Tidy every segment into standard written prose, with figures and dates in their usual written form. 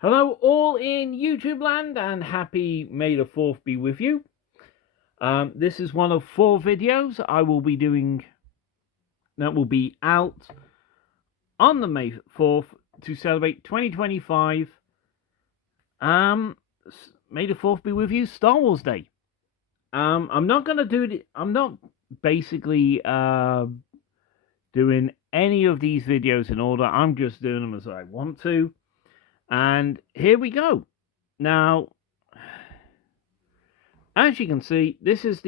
Hello all in YouTube land and happy May the 4th be with you. This is one of 4 videos I will be doing that will be out on the May 4th to celebrate 2025. May the 4th be with you, Star Wars Day. I'm not going to do it. I'm not basically doing any of these videos in order. I'm just doing them as I want to. And here we go. Now, as you can see, this is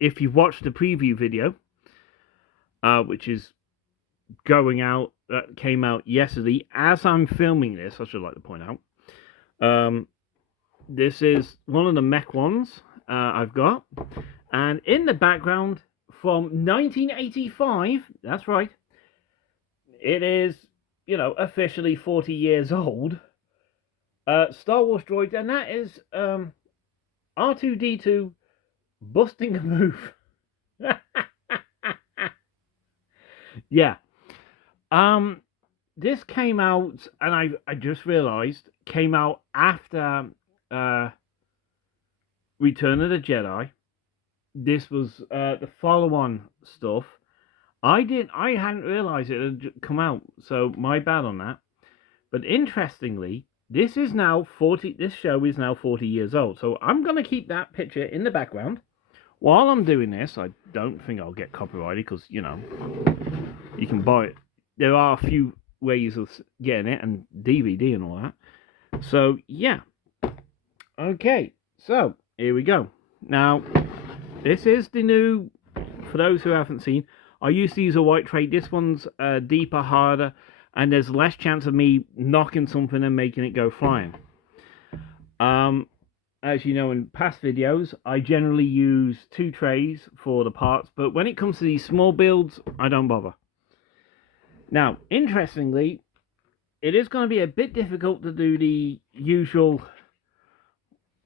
if you've watched the preview video, which is going out, that came out yesterday, as I'm filming this, I should like to point out. This is one of the mech ones I've got. And in the background, from 1985, that's right, it is, officially 40 years old, Star Wars droid, and that is R2-D2 busting a move. Yeah. This came out, and I just realized, came out after Return of the Jedi. This was the follow-on stuff. I hadn't realized it had come out, so my bad on that. But interestingly, this is now 40. This show is now 40 years old. So I'm gonna keep that picture in the background while I'm doing this. I don't think I'll get copyrighted because you can buy it. There are a few ways of getting it, and DVD and all that. So yeah. Okay. So here we go. Now this is the new. For those who haven't seen, I used to use a white tray. This one's deeper, harder, and there's less chance of me knocking something and making it go flying. As you know, in past videos, I generally use 2 trays for the parts, but when it comes to these small builds, I don't bother. Now, interestingly, it is going to be a bit difficult to do the usual.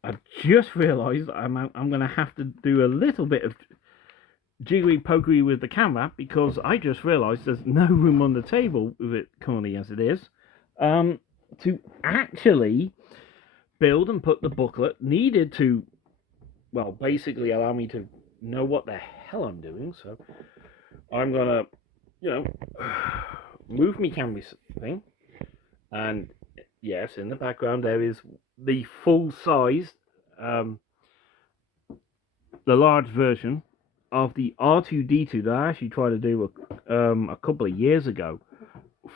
I've just realised I'm going to have to do a little bit of jiggery pokery with the camera because I just realised there's no room on the table with it currently as it is to actually build and put the booklet needed to, well, basically allow me to know what the hell I'm doing. So I'm gonna, move my camera thing, and yes, in the background there is the full size, the large version of the R2-D2 that I actually tried to do a couple of years ago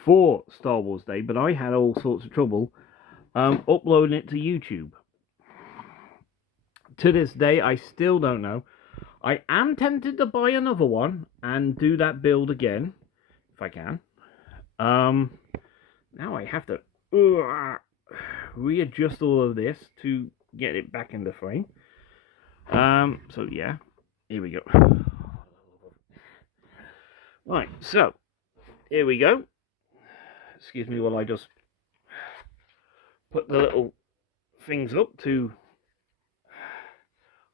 for Star Wars Day, but I had all sorts of trouble uploading it to YouTube. To this day, I still don't know. I am tempted to buy another one and do that build again, if I can. Now I have to readjust all of this to get it back in the frame. So yeah. Here we go. Right, so here we go. Excuse me while I just put the little things up to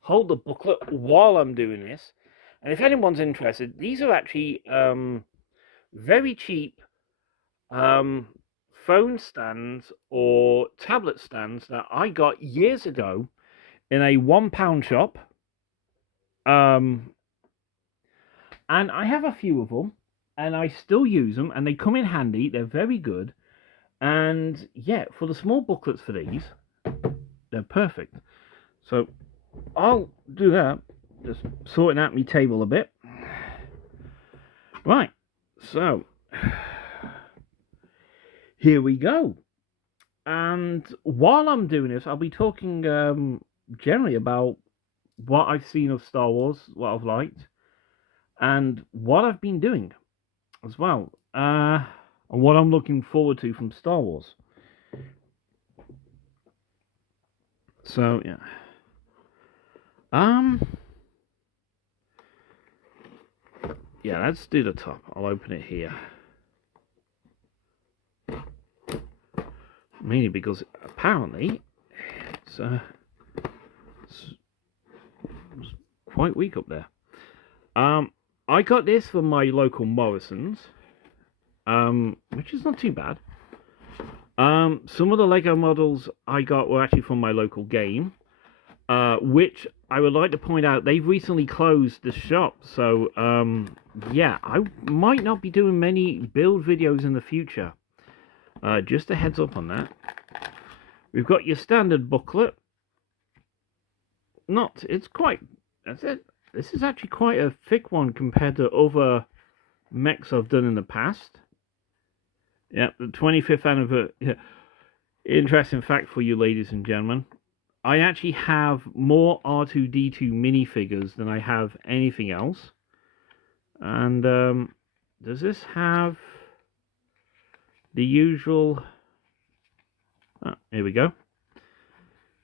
hold the booklet while I'm doing this. And if anyone's interested, these are actually very cheap phone stands or tablet stands that I got years ago in a £1 shop. And I have a few of them, and I still use them, and they come in handy. They're very good, and yeah, for the small booklets for these, they're perfect. So I'll do that, just sorting out my table a bit. Right, so here we go. And while I'm doing this, I'll be talking generally about what I've seen of Star Wars, what I've liked, and what I've been doing as well, and what I'm looking forward to from Star Wars. So yeah, yeah, let's do the top. I'll open it here, mainly because apparently it's quite weak up there. I got this from my local Morrison's, which is not too bad. Some of the Lego models I got were actually from my local game, which I would like to point out, they've recently closed the shop. So, yeah, I might not be doing many build videos in the future. Just a heads up on that. We've got your standard booklet. That's it. This is actually quite a thick one compared to other mechs I've done in the past. Yeah, the 25th anniversary. Yeah. Interesting fact for you, ladies and gentlemen. I actually have more R2-D2 minifigures than I have anything else. And does this have the usual... Oh, here we go.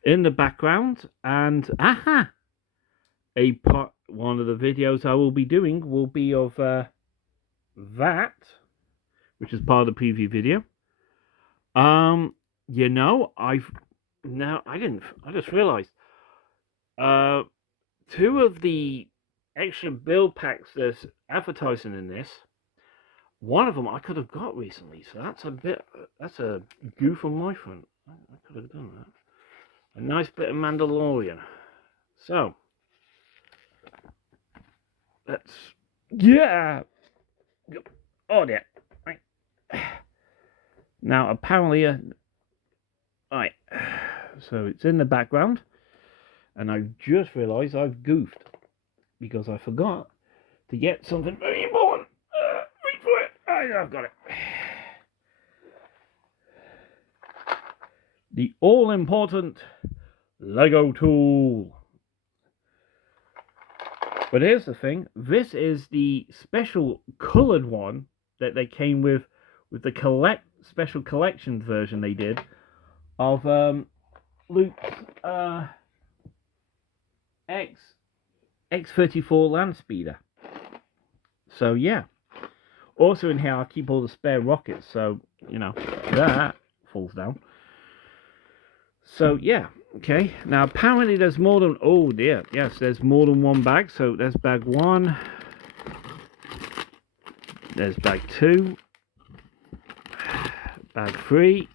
In the background, and aha! One of the videos I will be doing will be of that, which is part of the preview video. You know, I just realized, two of the extra build packs there's advertising in this, one of them I could have got recently, so that's a goof on my front. I could have done that. A nice bit of Mandalorian. So, yeah. Oh, yeah. Right. Now, apparently, right. So it's in the background, and I just realised I've goofed because I forgot to get something very important. Wait for it. I've got it. The all-important Lego tool. But here's the thing. This is the special coloured one that they came with the special collection version they did of Luke's X-34 Landspeeder. So yeah. Also in here I keep all the spare rockets, so you know that falls down. So yeah, okay. Now apparently there's more than, oh dear, yes, there's more than one bag. So there's bag 1, there's bag 2, bag 3,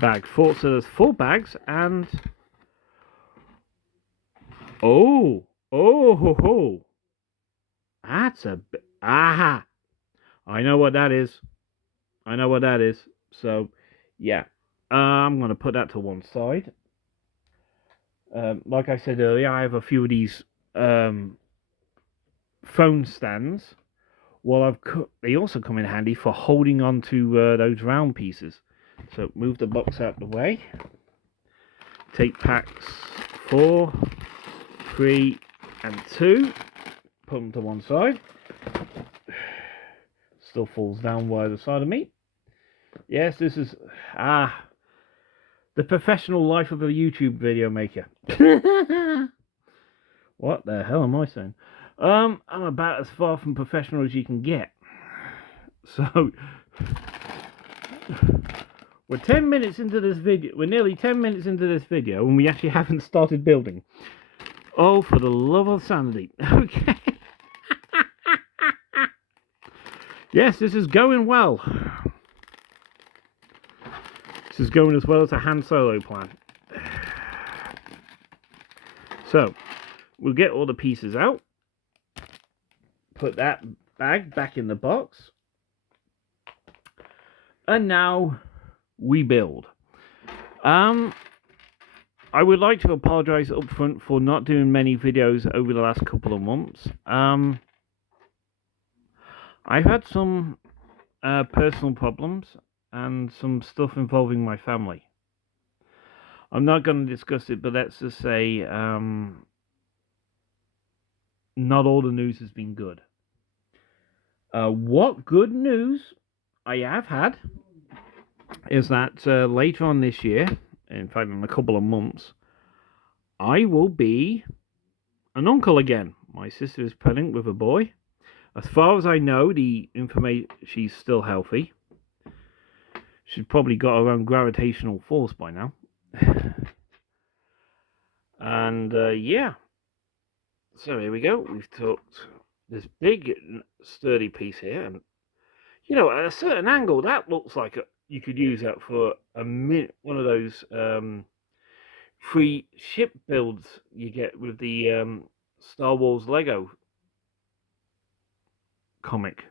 bag 4. So there's 4 bags, and oh, that's a aha. I know what that is. So yeah. I'm going to put that to one side. Like I said earlier, I have a few of these phone stands. Well, they also come in handy for holding on to those round pieces. So move the box out the way. Take packs 4, 3, and 2. Put them to one side. Still falls down by the side of me. Yes, this is the professional life of a YouTube video maker. What the hell am I saying? I'm about as far from professional as you can get. So we're 10 minutes into this video. We're nearly 10 minutes into this video and we actually haven't started building. Oh, for the love of sanity. Okay. Yes, this is going well. This is going as well as a Han Solo plan. So, we'll get all the pieces out. Put that bag back in the box. And now, we build. I would like to apologise up front for not doing many videos over the last couple of months. I've had some personal problems and some stuff involving my family. I'm not going to discuss it, but let's just say not all the news has been good. What good news I have had is that later on this year, in fact in a couple of months, I will be an uncle again. My sister is pregnant with a boy. As far as I know, the information, she's still healthy. She's probably got her own gravitational force by now. And yeah. So here we go. We've took this big sturdy piece here. And you know, at a certain angle, that looks like you could use that for one of those free ship builds you get with the Star Wars Lego comic.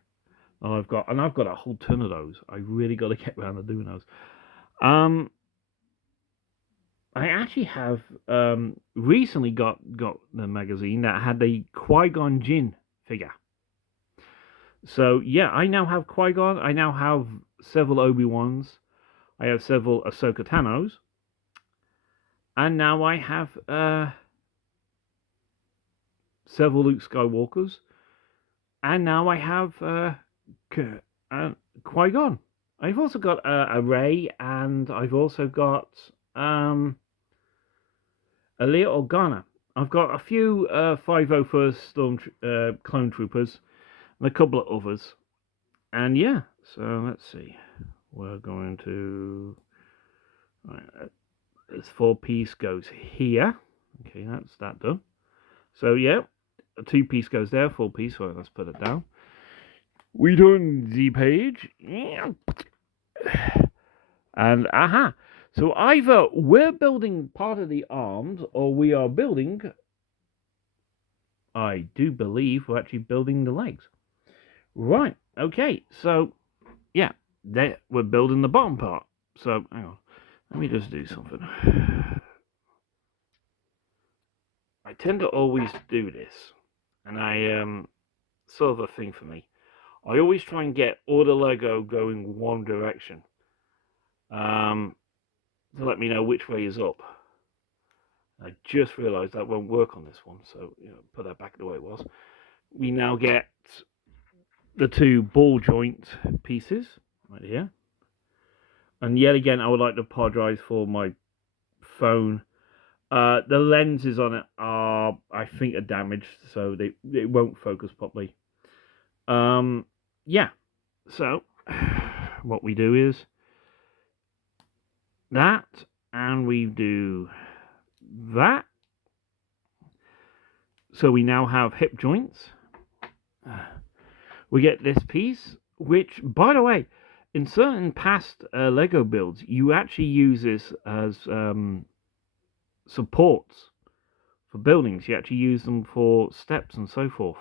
I've got a whole ton of those. I really got to get around to doing those. I actually have recently got the magazine that had the Qui-Gon Jinn figure. So yeah, I now have Qui-Gon. I now have several Obi-Wans. I have several Ahsoka Tano's. And now I have several Luke Skywalkers. And now I have Qui-Gon. I've also got a Rey, and I've also got a Leia Organa. I've got a few 501st Storm Clone Troopers and a couple of others. And yeah, so let's see. We're going to... this 4-piece goes here. Okay, that's that done. So yeah, a 2-piece goes there, 4-piece, so let's put it down. We done the page. And aha. So either we're building part of the arms, or we are building, I do believe we're actually building the legs. Right, okay, so yeah, we're building the bottom part. So hang on, let me just do something. I tend to always do this, and I sort of a thing for me. I always try and get all the Lego going one direction. To let me know which way is up. I just realised that won't work on this one, so put that back the way it was. We now get the 2 ball joint pieces right here. And yet again, I would like to apologise for my phone. The lenses on it are, I think, are damaged, so they won't focus properly. Yeah. So what we do is that, and we do that. So we now have hip joints. We get this piece, which, by the way, in certain past Lego builds, you actually use this as supports for buildings. You actually use them for steps and so forth.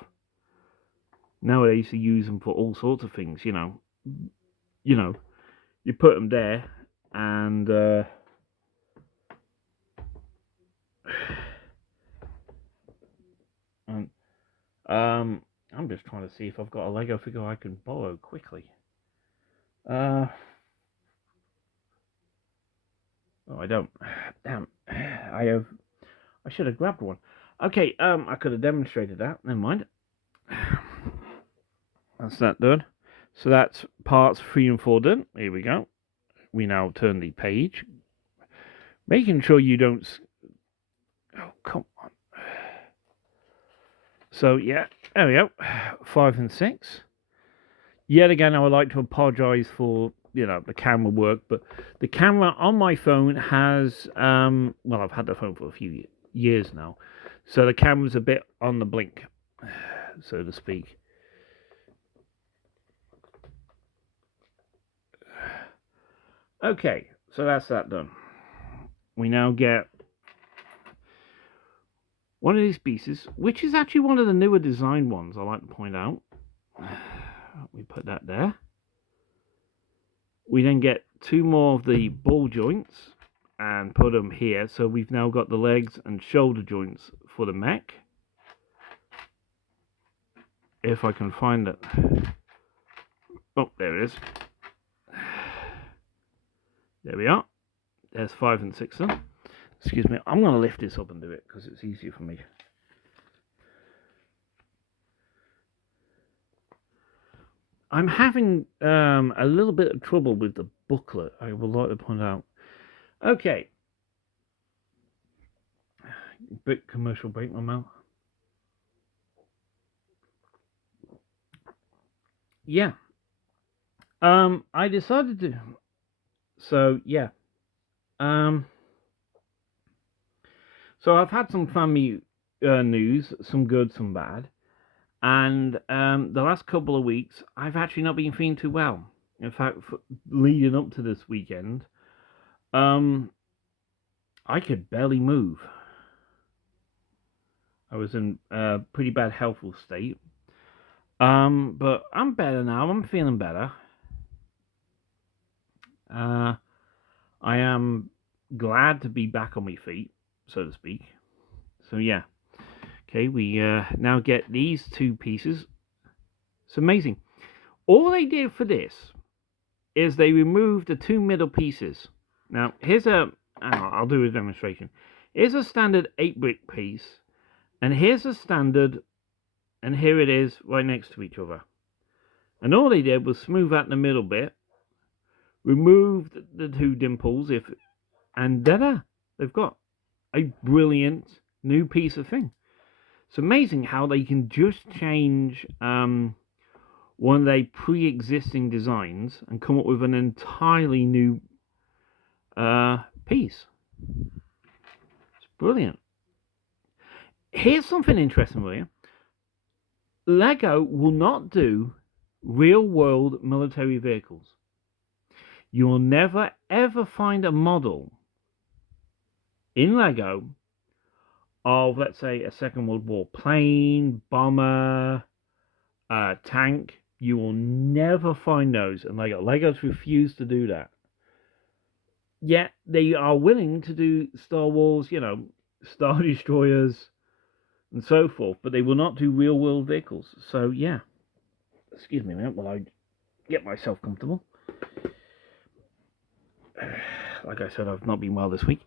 Nowadays, you use them for all sorts of things. You know, you put them there, and I'm just trying to see if I've got a Lego figure I can borrow quickly. Oh, I don't. Damn. I should have grabbed one. Okay, I could have demonstrated that. Never mind. That's that done. So that's parts 3 and 4 done. Here we go. We now turn the page. Making sure you don't... Oh, come on. So, yeah, there we go. 5 and 6. Yet again, I would like to apologise for, the camera work, but the camera on my phone has, well, I've had the phone for a few years now, so the camera's a bit on the blink, so to speak. Okay, so that's that done. We now get one of these pieces, which is actually one of the newer design ones, I like to point out. We put that there. We then get 2 more of the ball joints and put them here. So we've now got the legs and shoulder joints for the mech. If I can find it. Oh, there it is. There we are. There's 5 and 6 then. Excuse me. I'm going to lift this up and do it because it's easier for me. I'm having a little bit of trouble with the booklet, I would like to point out. Okay. Bit commercial break, my mouth. Yeah. I decided to... So, yeah. So I've had some family news, some good, some bad. And the last couple of weeks, I've actually not been feeling too well. In fact, leading up to this weekend, I could barely move. I was in a pretty bad healthful state. But I'm better now. I'm feeling better. I am glad to be back on my feet, so to speak. So yeah. Okay, we now get these two pieces. It's amazing. All they did for this is they removed the two middle pieces. Now, here's I'll do a demonstration. Here's a standard 8-brick piece, and here's a standard, and here it is right next to each other. And all they did was smooth out the middle bit, remove the two dimples, and da-da, they've got a brilliant new piece of thing. It's amazing how they can just change one of their pre-existing designs and come up with an entirely new piece. It's brilliant. Here's something interesting for you. Lego will not do real-world military vehicles. You will never ever find a model in Lego of, let's say, a Second World War plane, bomber, tank. You will never find those in Lego. Legos refuse to do that. Yet they are willing to do Star Wars, Star Destroyers and so forth, but they will not do real world vehicles. So yeah. Excuse me a minute while I get myself comfortable. Like I said, I've not been well this week.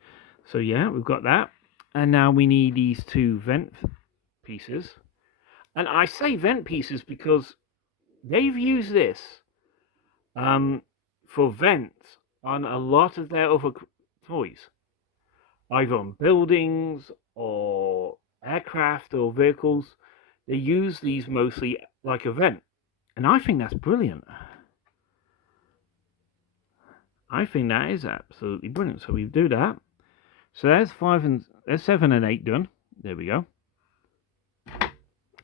So yeah, we've got that. And now we need these two vent pieces. And I say vent pieces because they've used this for vents on a lot of their other toys. Either on buildings or aircraft or vehicles. They use these mostly like a vent. And I think that's brilliant. I think that is absolutely brilliant. So we do that. So there's 7 and 8 done. There we go.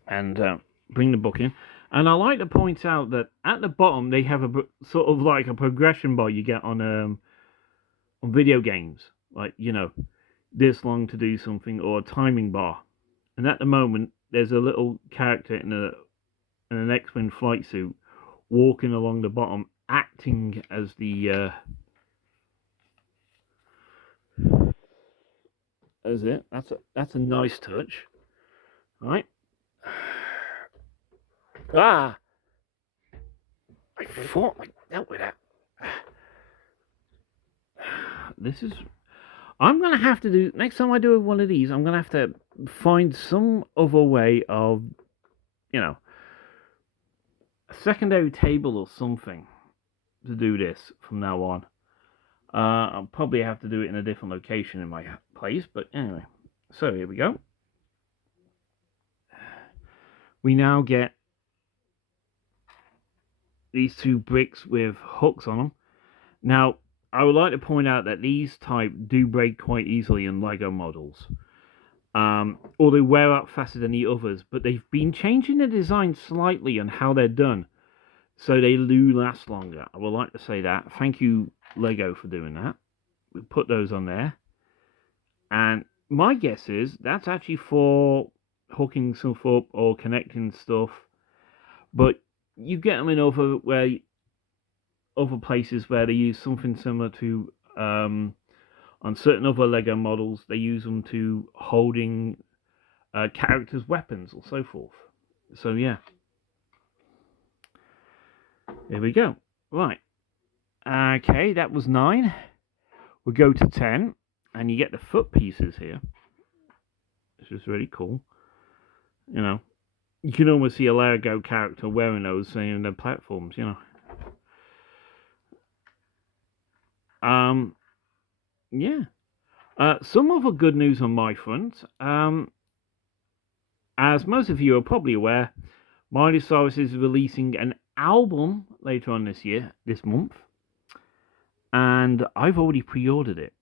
And bring the book in. And I like to point out that at the bottom they have a sort of like a progression bar you get on video games, like this long to do something, or a timing bar. And at the moment there's a little character in an X-Wing flight suit walking along the bottom, acting as the as it. That's a nice touch, right? I thought I dealt with that. This is. I'm gonna have to do next time I do one of these. I'm gonna have to find some other way of, a secondary table or something to do this from now on. I'll probably have to do it in a different location in my place, but anyway. So here we go. We now get these two bricks with hooks on them. Now, I would like to point out that these type do break quite easily in Lego models. Or they wear out faster than the others, but they've been changing the design slightly on how they're done, so they do last longer. I would like to say that. Thank you, Lego, for doing that. We put those on there. And my guess is that's actually for hooking stuff up or connecting stuff. But you get them in other places where they use something similar to on certain other Lego models. They use them to holding characters' weapons or so forth. So yeah, here we go. Right. Okay, that was 9. We go to 10, and you get the foot pieces here. It's just really cool. You can almost see a Lego character wearing those, saying the platforms. Yeah. Some other good news on my front. As most of you are probably aware, Miley Cyrus is releasing an album later on this month. And I've already pre-ordered it.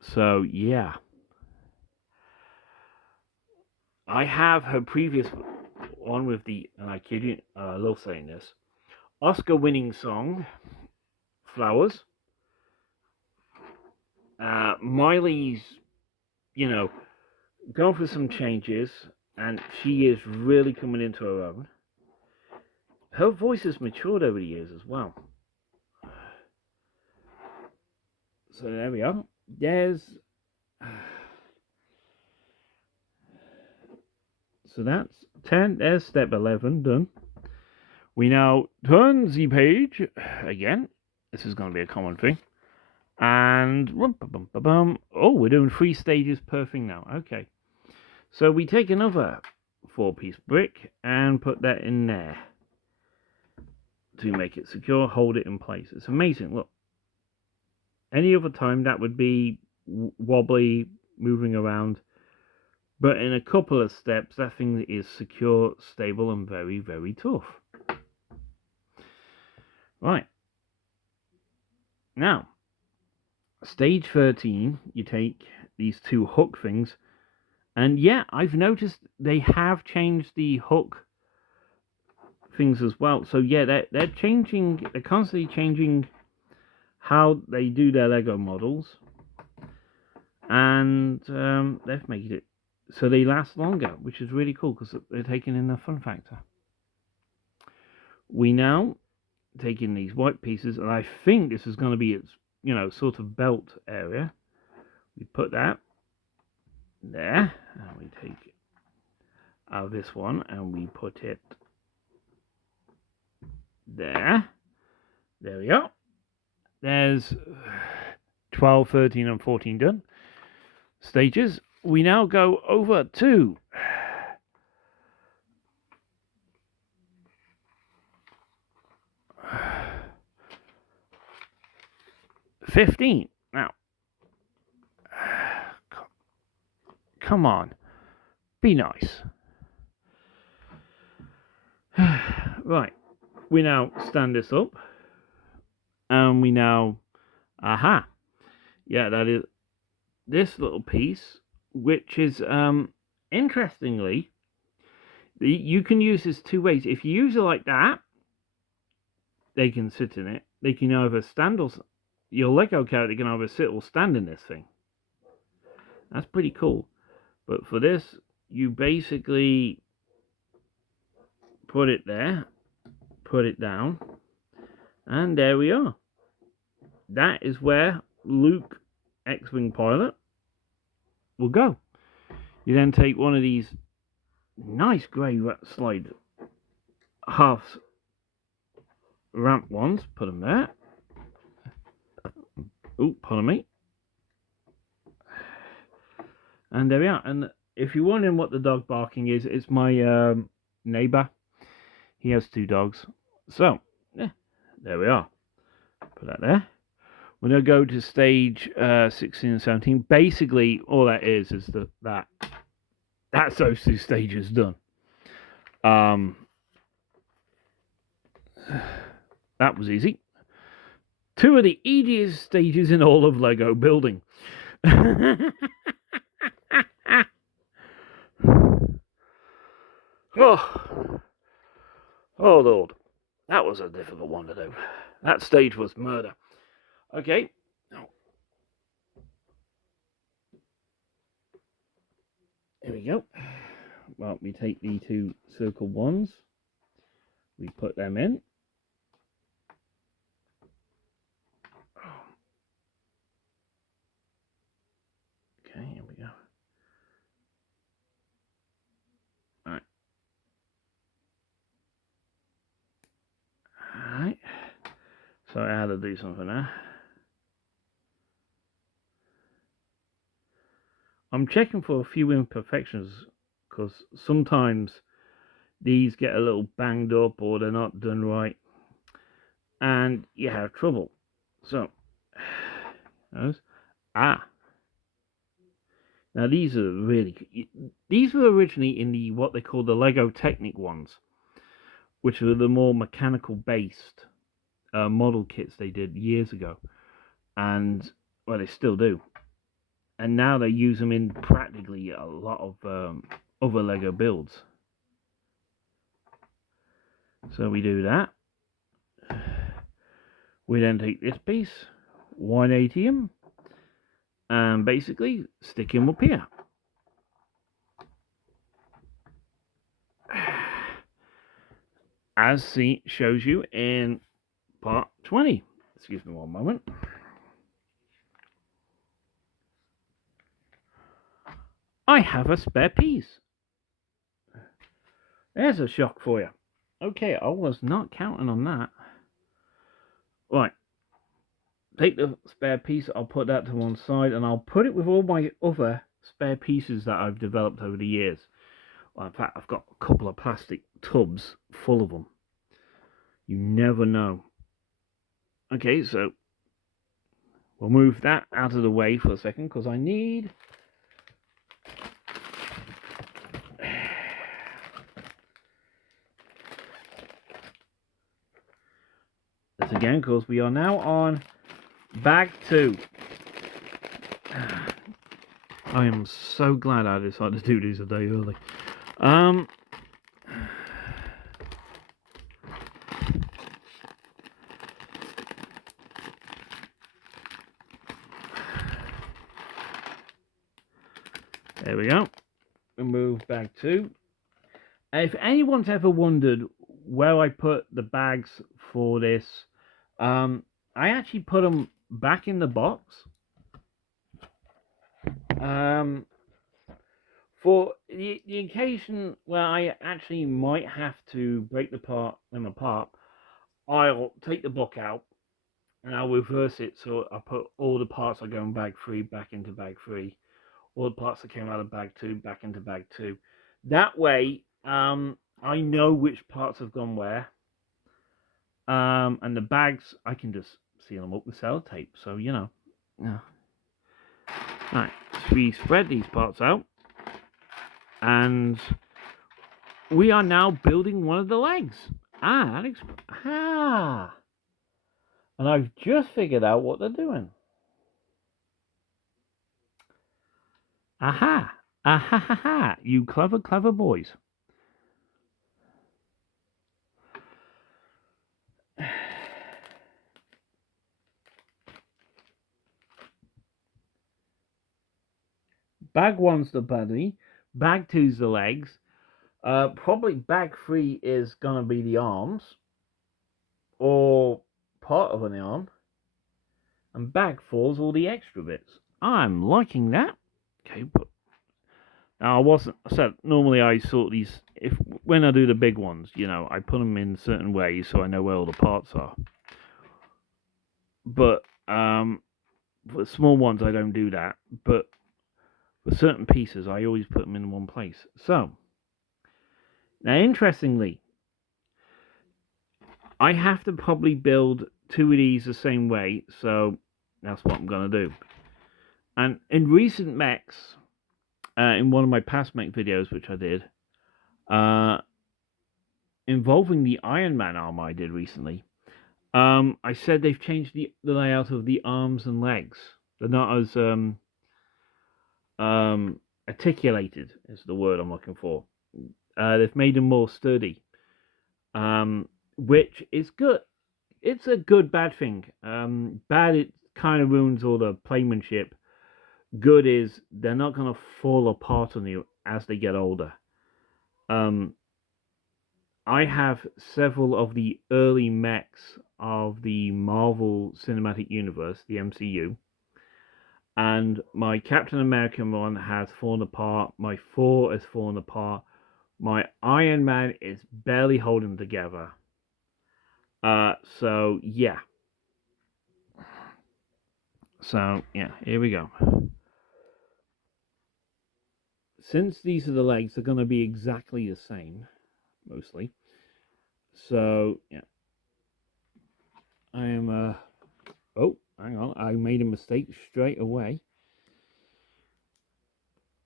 So, yeah. I have her previous one with the, and I kid you, I love saying this, Oscar-winning song, Flowers. Miley's, you know, going for some changes, and she is really coming into her own. Her voice has matured over the years as well. So there we are. There's... So that's 10. There's step 11 done. We now turn the page again. This is going to be a common thing. And oh, we're doing 3 stages per thing now. Okay. So we take another 4-piece brick and put that in there to make it secure, hold it in place. It's amazing. Look. Any other time that would be wobbly, moving around. But in a couple of steps, that thing is secure, stable, and very, very tough. Right. Now, stage 13, you take these 2 hook things. And yeah, I've noticed they have changed the hook things as well. So yeah, they're changing, they're constantly changing how they do their Lego models. And they've made it so they last longer, which is really cool because they're taking in the fun factor. We now take in these white pieces, and I think this is going to be its, sort of belt area. We put that there, and we take out this one, and we put it there. There we go. There's 12, 13, and 14 done. Stages. We now go over to 15. Now, come on, be nice. Right, we now stand this up, and we now, yeah, that is this little piece, which is, interestingly, you can use this 2 ways. If you use it like that, they can sit in it. They can either stand or... Your Lego character can either sit or stand in this thing. That's pretty cool. But for this, you basically put it there, put it down, and there we are. That is where Luke X-Wing pilot will go. You then take one of these nice grey slide half ramp ones, put them there. Oh, pardon me. And there we are. And if you're wondering what the dog barking is, it's my neighbour. He has 2 dogs. So, yeah, there we are. Put that there. We're going to go to stage 16 and 17. Basically, all that is that's those 2 stages done. That was easy. 2 of the easiest stages in all of Lego building. Oh Lord, that was a difficult one to do. That stage was murder. Okay. Here we go. Well, we take the 2 circle ones. We put them in. Okay, here we go. Alright. Alright. So I had to do something there. I'm checking for a few imperfections because sometimes these get a little banged up or they're not done right and you have trouble. So, now these were originally in the what they call the Lego Technic ones, which were the more mechanical based model kits they did years ago, and well, they still do, and now they use them in practically a lot of other Lego builds. So we do that. We then take this piece, 180 him, and basically stick him up here. As shows you in part 20. Excuse me one moment. I have a spare piece. There's a shock for you. Okay, I was not counting on that. Right. Take the spare piece, I'll put that to one side, and I'll put it with all my other spare pieces that I've developed over the years. Well, in fact, I've got a couple of plastic tubs full of them. You never know. Okay, so we'll move that out of the way for a second, because I need... this again, because we are now on bag 2. I am so glad I decided to do this a day early. There we go. Remove bag 2. If anyone's ever wondered where I put the bags for this, I actually put them back in the box. For the occasion where I actually might have to break them apart, I'll take the book out and I'll reverse it, so I put all the parts that go in bag 3 back into bag 3, all the parts that came out of bag 2 back into bag 2. That way, I know which parts have gone where, and the bags I can just seal them up with sellotape. So you know, yeah. Right, so we spread these parts out, and we are now building one of the legs. And I've just figured out what they're doing. Aha, you clever boys. Bag 1's the body, bag 2's the legs. Probably bag 3 is gonna be the arms, or part of an arm, and bag 4's all the extra bits. I'm liking that. Okay, but now I wasn't. So normally I sort these. When I do the big ones, you know, I put them in certain ways so I know where all the parts are. But for small ones I don't do that. But for certain pieces I always put them in one place. So now, interestingly, I have to probably build 2 of these the same way. So that's what I'm gonna do. And in recent mechs, in one of my past mech videos, which I did, involving the Iron Man arm I did recently, I said they've changed the layout of the arms and legs. They're not as articulated, is the word I'm looking for. They've made them more sturdy, which is good. It's a good bad thing. Bad, it kind of ruins all the playmanship. Good is they're not going to fall apart on you as they get older. I have several of the early mechs of the Marvel Cinematic Universe, the MCU, and my Captain American one has fallen apart. My Thor has fallen apart. My Iron Man is barely holding together. So yeah. So yeah, here we go. Since these are the legs, they're going to be exactly the same, mostly. So yeah, I am. Oh, hang on, I made a mistake straight away.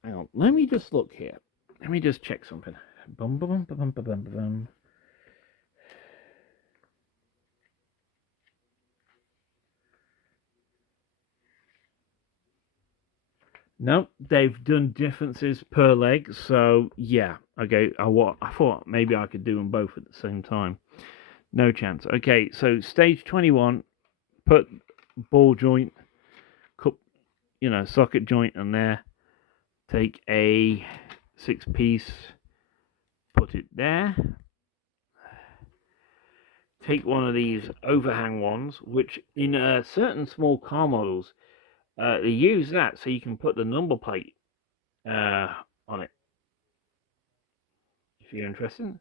Hang on, let me just look here. Let me just check something. Bum bum bum bum bum bum bum. No, they've done differences per leg, so yeah. Okay, I thought maybe I could do them both at the same time. No chance. Okay, so stage 21, put ball joint, cup, socket joint in there. Take a 6-piece, put it there. Take one of these overhang ones, which in certain small car models, they use that so you can put the number plate on it. If you're interested,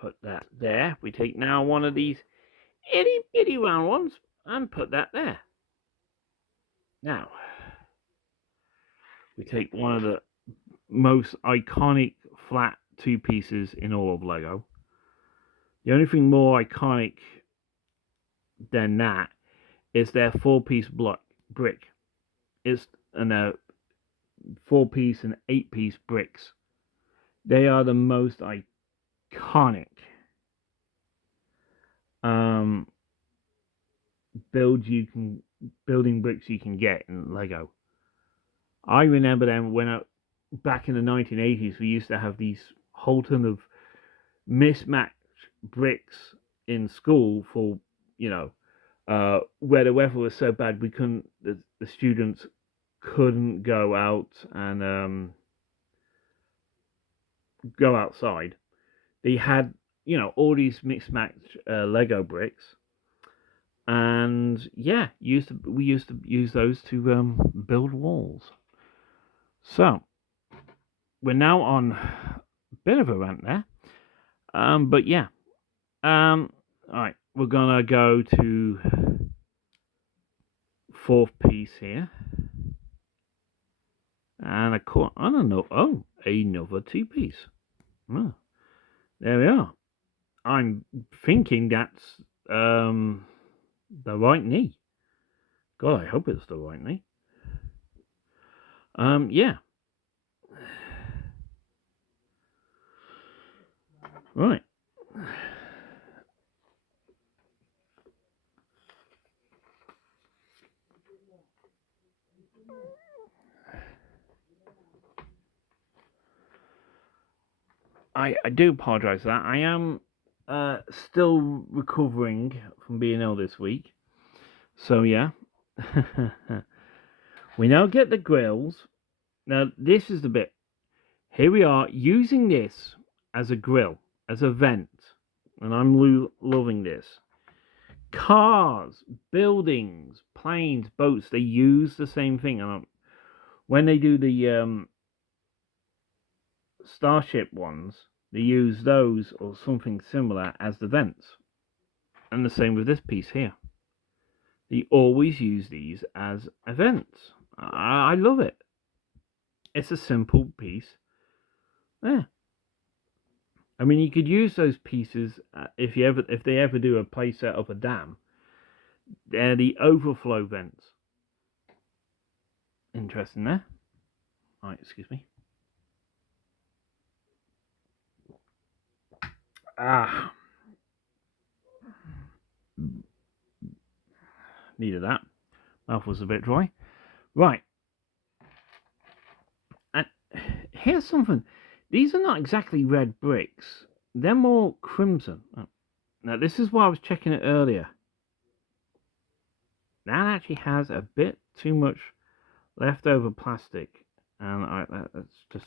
put that there. We take now one of these itty bitty round ones and put that there. Now, we take one of the most iconic flat 2-pieces in all of Lego. The only thing more iconic than that is their 4-piece brick. It's and 4-piece and 8-piece bricks. They are the most iconic building bricks you can get in Lego. I remember them when back in the 1980s, we used to have these whole ton of mismatched bricks in school for, where the weather was so bad the students couldn't go out and go outside. They had, all these mismatched Lego bricks, and yeah, we used to use those to build walls. So we're now on a bit of a rant there, but yeah, all right, we're gonna go to 4th piece here, and I don't know. Oh, another 2-piece. Oh, there we are. I'm thinking that's the right knee. God, I hope it's the right knee. Yeah. Right. I do apologise for that. I am still recovering from being ill this week. So yeah. We now get the grills. Now this is the bit. Here we are using this as a grill, as a vent. And I'm loving this. Cars, buildings, planes, boats, they use the same thing. And when they do the Starship ones, they use those or something similar as the vents. And the same with this piece here. They always use these as vents. I love it. It's a simple piece. Yeah. I mean, you could use those pieces if they ever do a playset of a dam. They're the overflow vents. Interesting there. All right, excuse me. Needed that. Mouth was a bit dry. Right. And here's something. These are not exactly red bricks. They're more crimson. Now, this is why I was checking it earlier. That actually has a bit too much leftover plastic. And let's just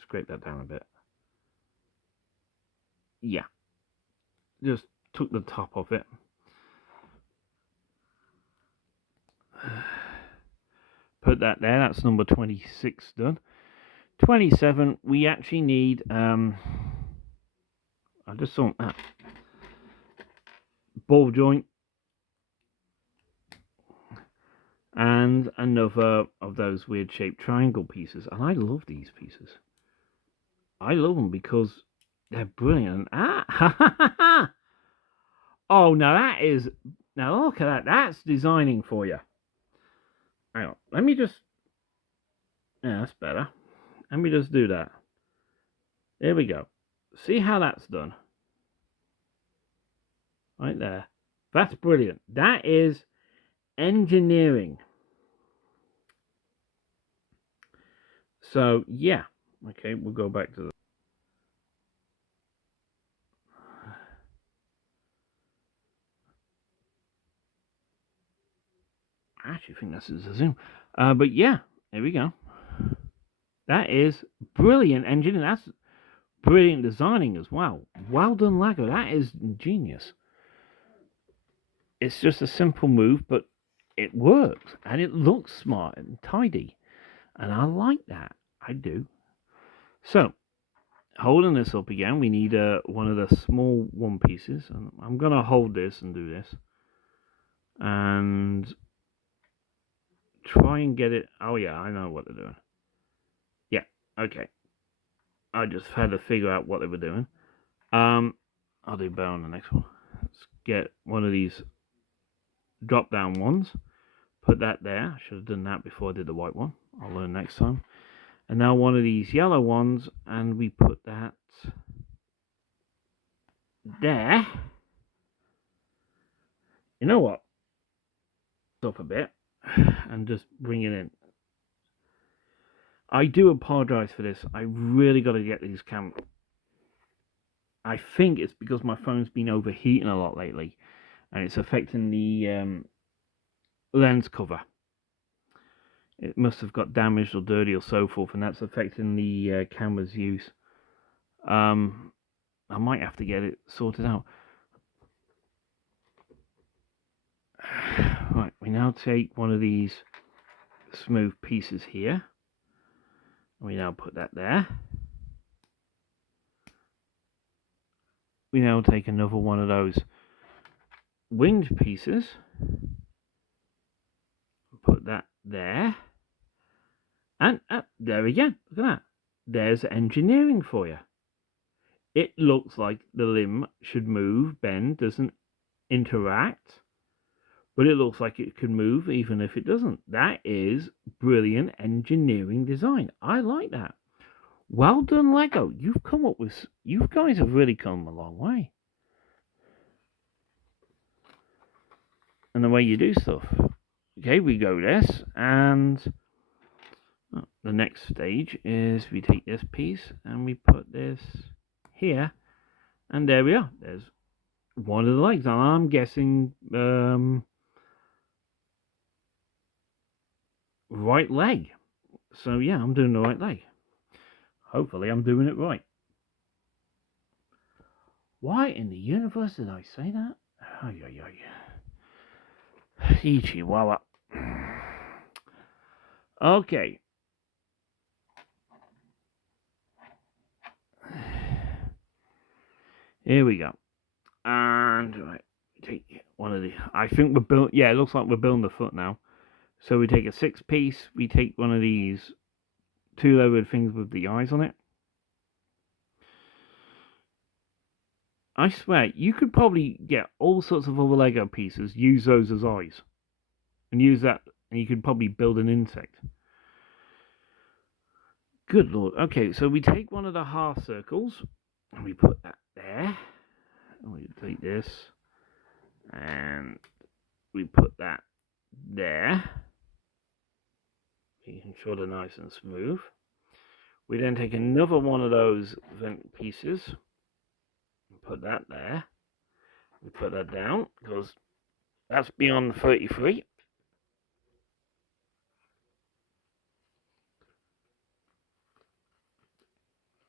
scrape that down a bit. Yeah. Just took the top off it. Put that there. That's number 26 done. 27, we actually need I just saw that ball joint and another of those weird shaped triangle pieces. And I love these pieces. I love them because they're brilliant. Oh, now look at that. That's designing for you. Hang on. Let me just, yeah, that's better. Let me just do that. There we go. See how that's done? Right there. That's brilliant. That is engineering. So yeah, okay, we'll go back to the. I actually think this is a zoom. But yeah, there we go. That is brilliant engineering. That's brilliant designing as well. Well done, Lego. That is genius. It's just a simple move, but it works and it looks smart and tidy. And I like that. I do. So, holding this up again, we need one of the small one pieces. And I'm going to hold this and do this. And try and get it. Oh, yeah, I know what they're doing. Yeah, okay. I just had to figure out what they were doing. I'll do better on the next one. Let's get one of these drop down ones. Put that there. I should have done that before I did the white one. I'll learn next time. And now one of these yellow ones, and we put that there. You know what? Up a bit and just bring it in. I do apologize for this. I really got to get these cameras. I think it's because my phone's been overheating a lot lately, and it's affecting the lens cover. It must have got damaged or dirty or so forth, and that's affecting the camera's use. I might have to get it sorted out. Right, we now take one of these smooth pieces here. We now put that there. We now take another one of those winged pieces. Put that there. And there again, look at that. There's engineering for you. It looks like the limb should move, bend, doesn't interact. But it looks like it can move even if it doesn't. That is brilliant engineering design. I like that. Well done, Lego. You guys have really come a long way. And the way you do stuff. Okay, we go this, and the next stage is we take this piece and we put this here, and there we are. There's one of the legs, and I'm guessing right leg. So yeah, I'm doing the right leg. Hopefully I'm doing it right. Why in the universe did I say that? Ay, ay, ay. Ichiwawa. Okay. Here we go. And right, take one of the. I think we're built. Yeah, it looks like we're building the foot now. So we take a 6-piece. We take one of these 2-levered things with the eyes on it. I swear, you could probably get all sorts of other Lego pieces, use those as eyes, and use that, and you could probably build an insect. Good lord. Okay, so we take one of the half circles, and we put that there. And we take this, and we put that there. Making sure they're nice and smooth. We then take another one of those vent pieces, and put that there. We put that down, because that's beyond 33.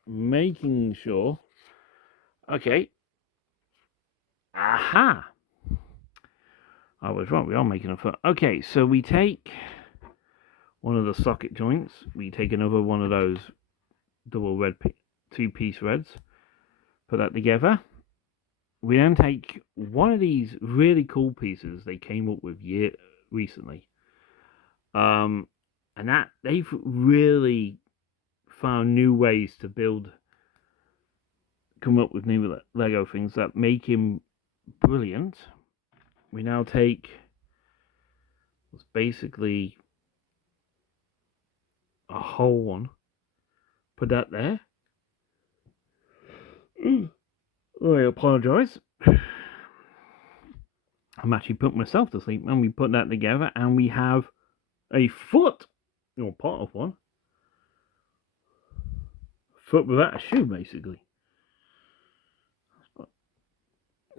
Making sure. Okay. Aha! I was wrong. We are making a foot. Okay, so we take one of the socket joints. We take another one of those double red 2-piece reds. Put that together. We then take one of these really cool pieces they came up with recently. And that they've really found new ways to come up with new Lego things that make him brilliant. We now take what's basically a whole one, put that there. I apologise. I'm actually putting myself to sleep, and we put that together, and we have a foot, or part of one. foot without a shoe, basically.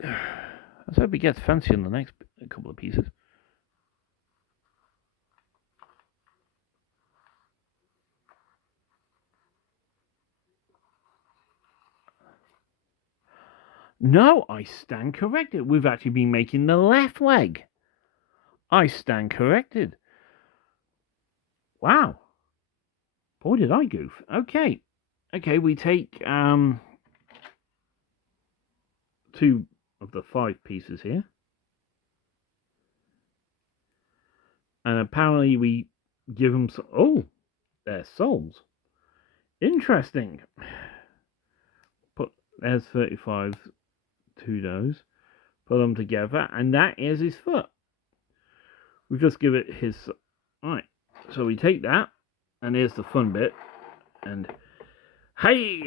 Let's hope he gets fancy on the next couple of pieces. No, I stand corrected. We've actually been making the left leg. I stand corrected. Wow. Boy, did I goof. Okay. Okay, we take 2 of the 5 pieces here. And apparently we give them some... Oh, they're soles. Interesting. There's 35 to those. Put them together, and that is his foot. We just give it his... Alright, so we take that, and here's the fun bit. And... Hey!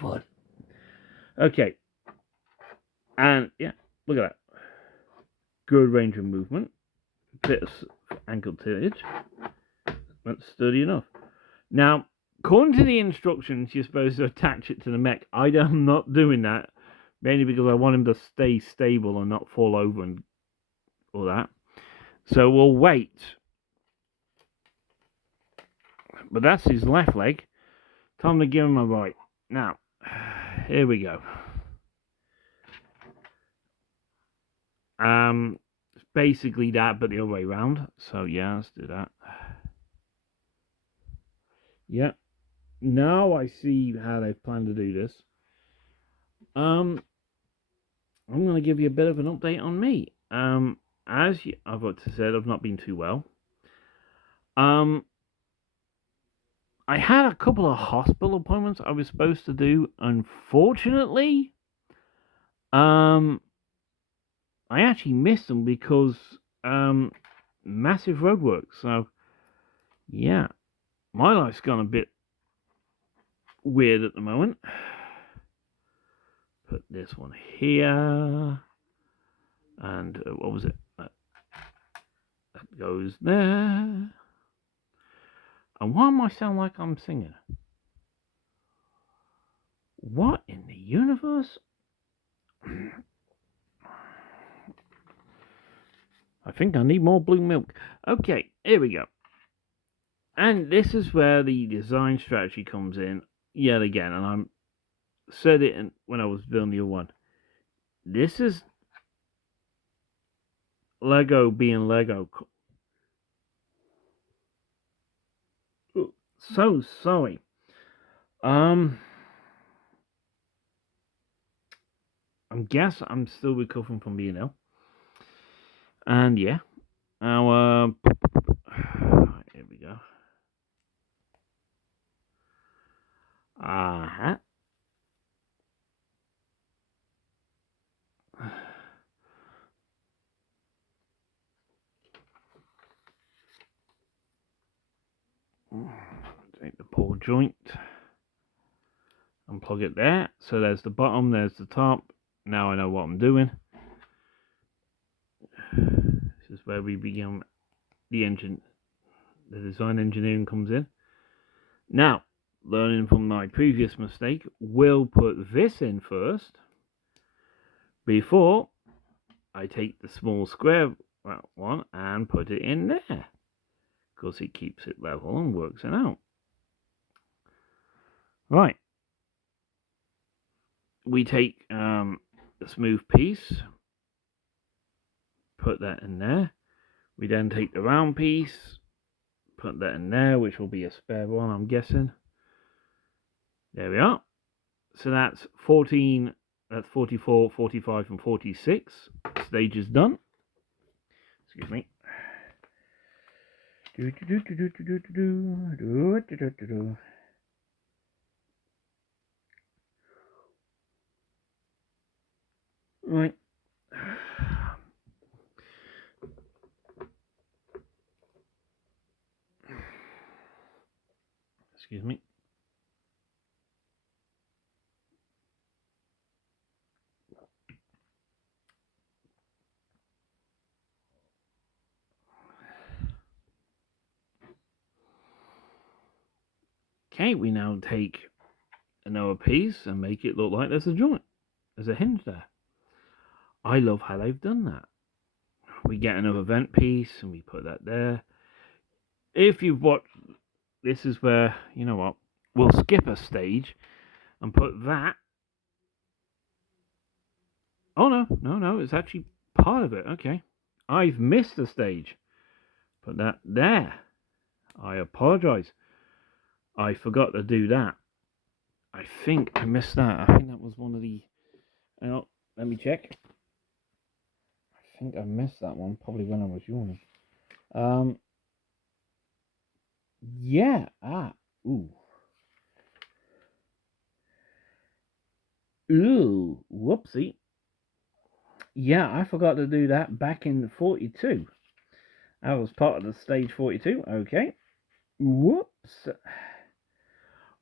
Foot. Okay. And, yeah, look at that. Good range of movement. Bit of ankle tiltage. That's sturdy enough. Now, according to the instructions, you're supposed to attach it to the mech. I'm not doing that, mainly because I want him to stay stable and not fall over and all that. So we'll wait. But that's his left leg. Time to give him a right. Now, here we go. It's basically that, but the other way around. So yeah, let's do that. Yep. Now I see how they've planned to do this. I'm going to give you a bit of an update on me. As I've said, I've not been too well. I had a couple of hospital appointments I was supposed to do. Unfortunately, I actually missed them because massive roadworks. So, yeah, my life's gone a bit weird at the moment. Put this one here, and what was it? That goes there. And why am I sound like I'm singing? What in the universe? I think I need more blue milk. Okay, here we go. And this is where the design strategy comes in yet again. And I said it when I was building the other one. This is Lego being Lego. So sorry. I guess I'm still recovering from being ill. And yeah. Now, here we go. Take the ball joint, unplug it there. So there's the bottom, there's the top. Now I know what I'm doing. This is where we begin the design engineering comes in. Now, learning from my previous mistake, we'll put this in first before I take the small square one and put it in there, because it keeps it level and works it out. Right. We take the smooth piece, put that in there. We then take the round piece, put that in there, which will be a spare one, I'm guessing. There we are. So that's 14, that's 44, 45, and 46 stages done. Excuse me. Right. Excuse me. Okay, we now take another piece and make it look like there's a joint. There's a hinge there. I love how they've done that. We get another vent piece and we put that there. If you've watched, this is where, you know what, we'll skip a stage and put that. Oh, no, it's actually part of it. Okay. I've missed a stage. Put that there. I apologize. I forgot to do that. I think I missed that. I think that was one of the... Oh, let me check. I think I missed that one, probably when I was yawning. Yeah. Ooh. Ooh. Whoopsie. Yeah, I forgot to do that back in 42. That was part of the stage 42. Okay. Whoops.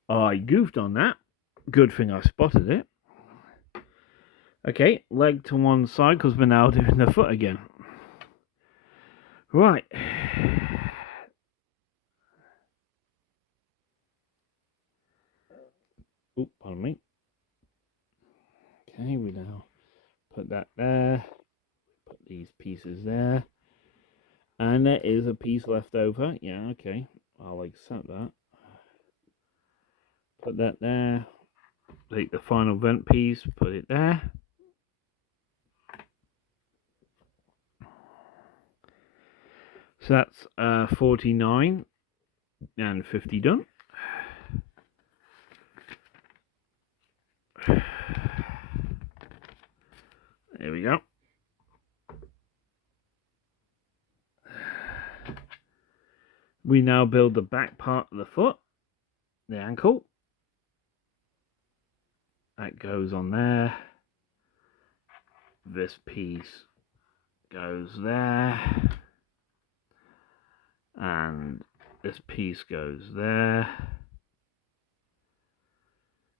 I goofed on that. Good thing I spotted it. Okay, leg to one side because we're now doing the foot again. Right. Oop, pardon me. Okay, we now put that there. Put these pieces there. And there is a piece left over. Yeah, okay. I'll accept that. Put that there. Take the final vent piece, put it there. So that's 49 and 50 done. There we go. We now build the back part of the foot, the ankle. That goes on there. This piece goes there. And this piece goes there.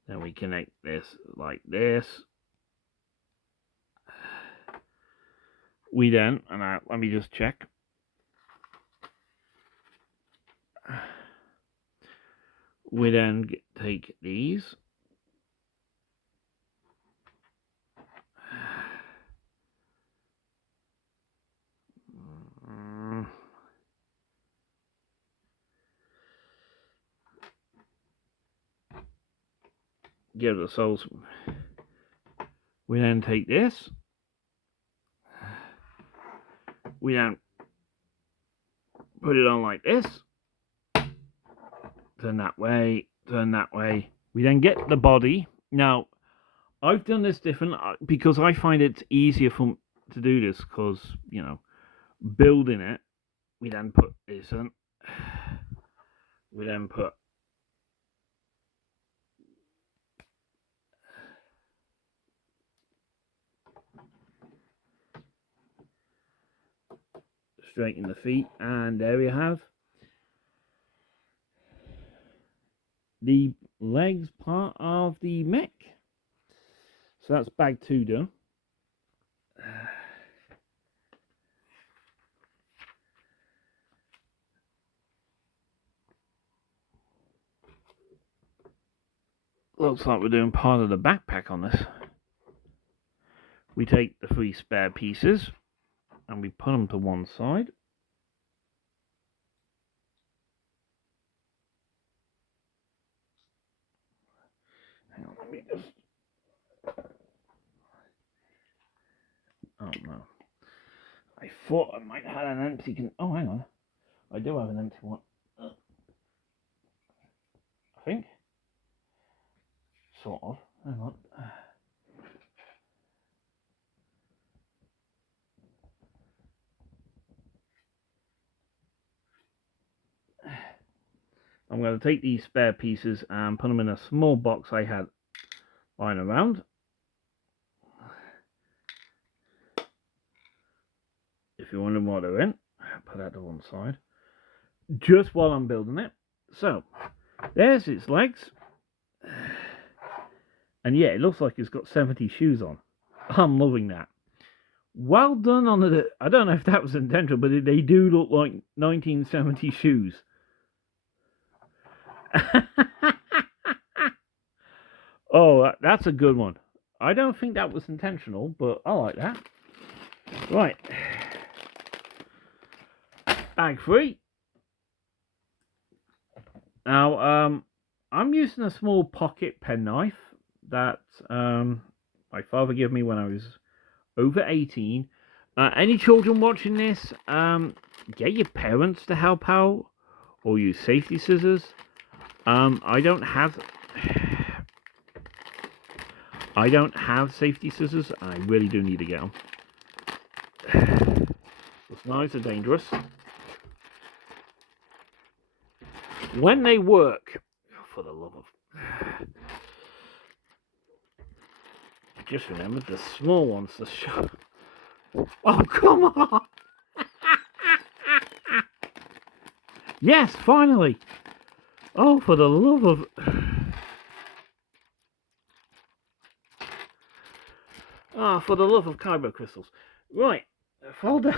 Then we connect this like this. We then, and let me just check. We then take these. Give the soles. We then take this. We then put it on like this. Turn that way, turn that way. We then get the body. Now, I've done this different because I find it's easier to do this because, you know, building it, we then put this in. We then put straighten the feet, and there we have the legs part of the mech. So that's bag 2 done. Looks like we're doing part of the backpack on this. We take the 3 spare pieces and we put them to one side. Hang on, let me just... Oh no. I thought I might have an empty... Oh, hang on. I do have an empty one. I think. Sort of. Hang on. I'm going to take these spare pieces and put them in a small box I had lying around. If you're wondering what they're in, put that to one side. Just while I'm building it. So, there's its legs. And yeah, it looks like it's got 70 shoes on. I'm loving that. Well done on the... I don't know if that was intentional, but they do look like 1970 shoes. Oh, that's a good one. I don't think that was intentional, but I like that. Right. Bag 3. Now, I'm using a small pocket penknife that my father gave me when I was over 18. Any children watching this, get your parents to help out or use safety scissors. I don't have safety scissors. I really do need to get them. Those knives are dangerous. When they work, for the love of... Just remember the small ones to show. Oh, come on! Yes, finally! Oh, for the love of... Ah, for the love of kyber crystals. Right, folder.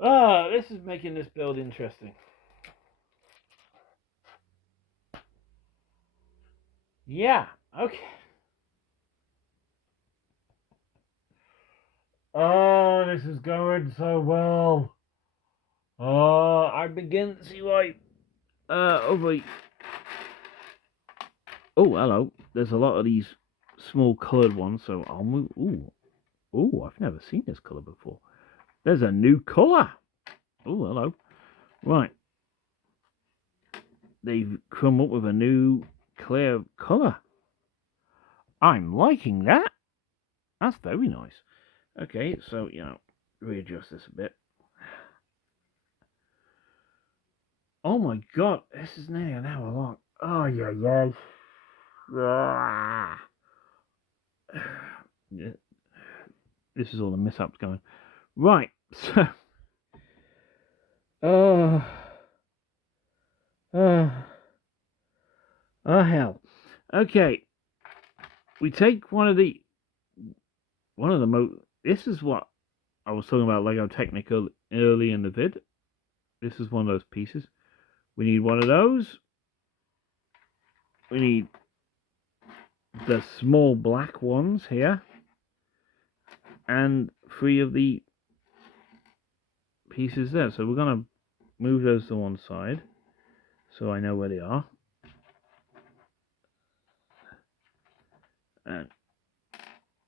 Ah, this is making this build interesting. Yeah, okay. Oh, this is going so well. Oh, I begin to see why. Over. Oh, hello. There's a lot of these small coloured ones, so I'll move. Ooh, I've never seen this colour before. There's a new colour. Oh, hello. Right. They've come up with a new clear colour. I'm liking that. That's very nice. Okay, so, readjust this a bit. Oh my god, this is nearly an hour long. Oh, yeah. This is all the mishaps going. Right, so. Oh. Oh. Oh, hell. Okay. We take one of the this is what I was talking about Lego Technical early in the vid. This is one of those pieces. We need one of those. We need the small black ones here. And 3 of the pieces there. So we're going to move those to one side so I know where they are. And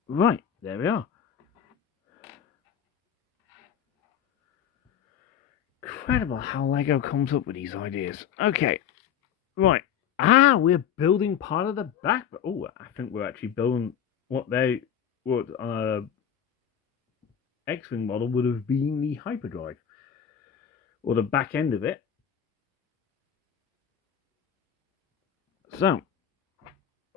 right, there we are. Incredible how Lego comes up with these ideas. Okay, right. We're building part of the back. Oh, I think we're actually building what X-Wing model would have been the hyperdrive, or the back end of it. So,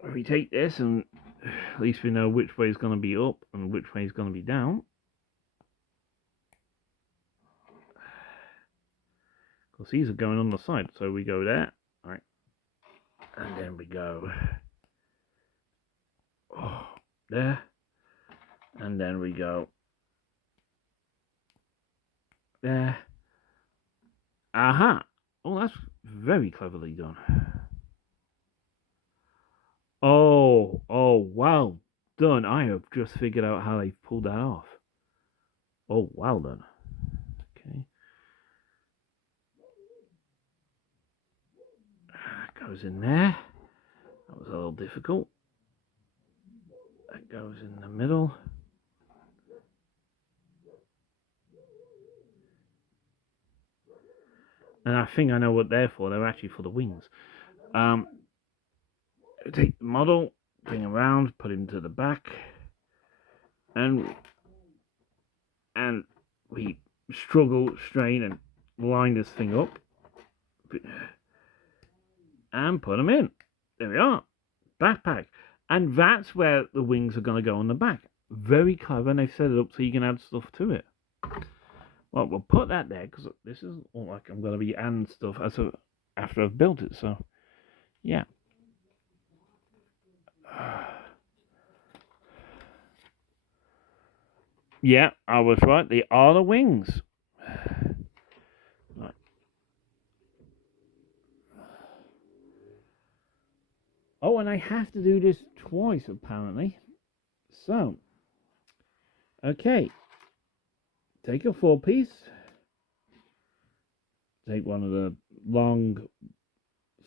if we take this, and at least we know which way is going to be up and which way is going to be down. Because these are going on the side, so we go there, right, and then we go there, and then we go there. Aha! Oh, that's very cleverly done. Oh, well done. I have just figured out how they pulled that off. Oh, well done. Okay. That goes in there. That was a little difficult. That goes in the middle. And I think I know what they're for. They're actually for the wings. Take the model, bring him around, put him to the back, and we struggle, strain, and line this thing up, and put them in. There we are. Backpack. And that's where the wings are going to go on the back. Very clever, and they've set it up so you can add stuff to it. Well, we'll put that there, because this isn't like I'm going to be adding stuff after I've built it, so, yeah. Yeah, I was right. They are the wings. Right. I have to do this twice, apparently. So, okay. Take a 4-piece. Take one of the long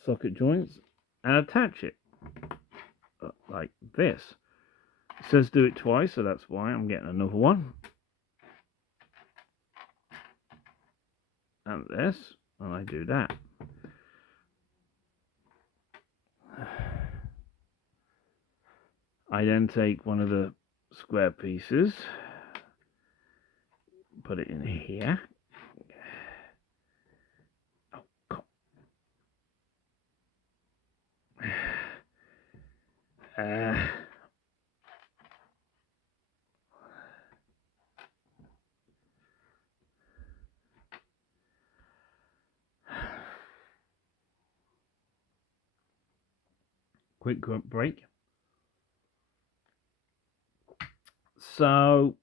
socket joints and attach it. Like this. It says do it twice, so that's why I'm getting another one. And this, and I do that. I then take one of the square pieces, put it in here. Oh, quick break. So,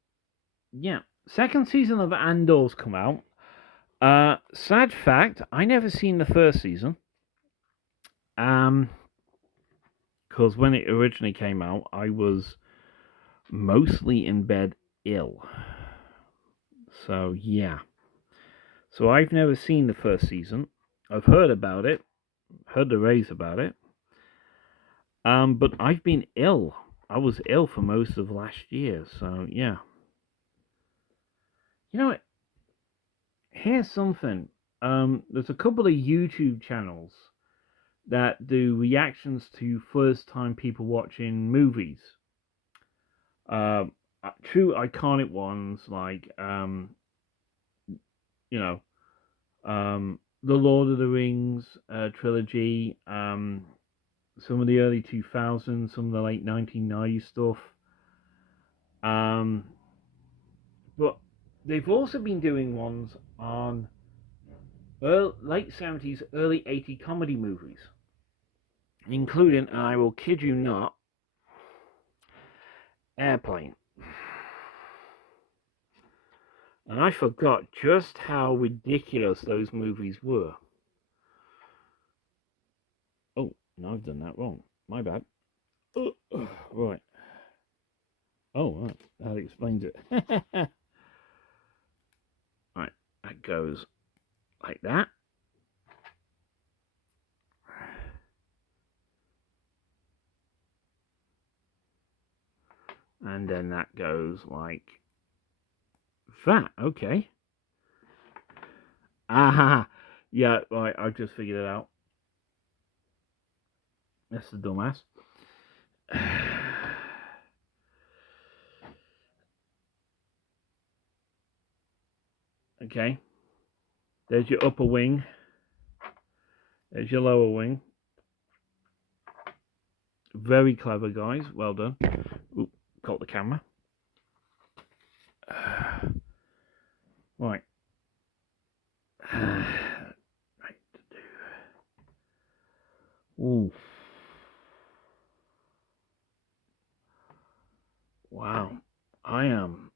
yeah, second season of Andor's come out. Sad fact, I never seen the first season. Because when it originally came out, I was mostly in bed ill. So, yeah. So I've never seen the first season. I've heard about it, heard the raves about it. But I've been ill. I was ill for most of last year, so yeah. You know what? Here's something. There's a couple of YouTube channels that do reactions to first-time people watching movies. True iconic ones like, you know, the Lord of the Rings trilogy, some of the early 2000s, some of the late 1990s stuff. But they've also been doing ones on late 70s, early 80s comedy movies, including, and I will kid you not, Airplane. And I forgot just how ridiculous those movies were. Oh, no, I've done that wrong. My bad. Right. Oh, right. That explains it. Right. That goes like that. And then that goes like that. Okay. Ah, yeah, right. I've just figured it out. That's the dumbass. Okay. There's your upper wing. There's your lower wing. Very clever, guys. Well done. Oop, caught the camera. Right. Right to do. Ooh. Wow. I am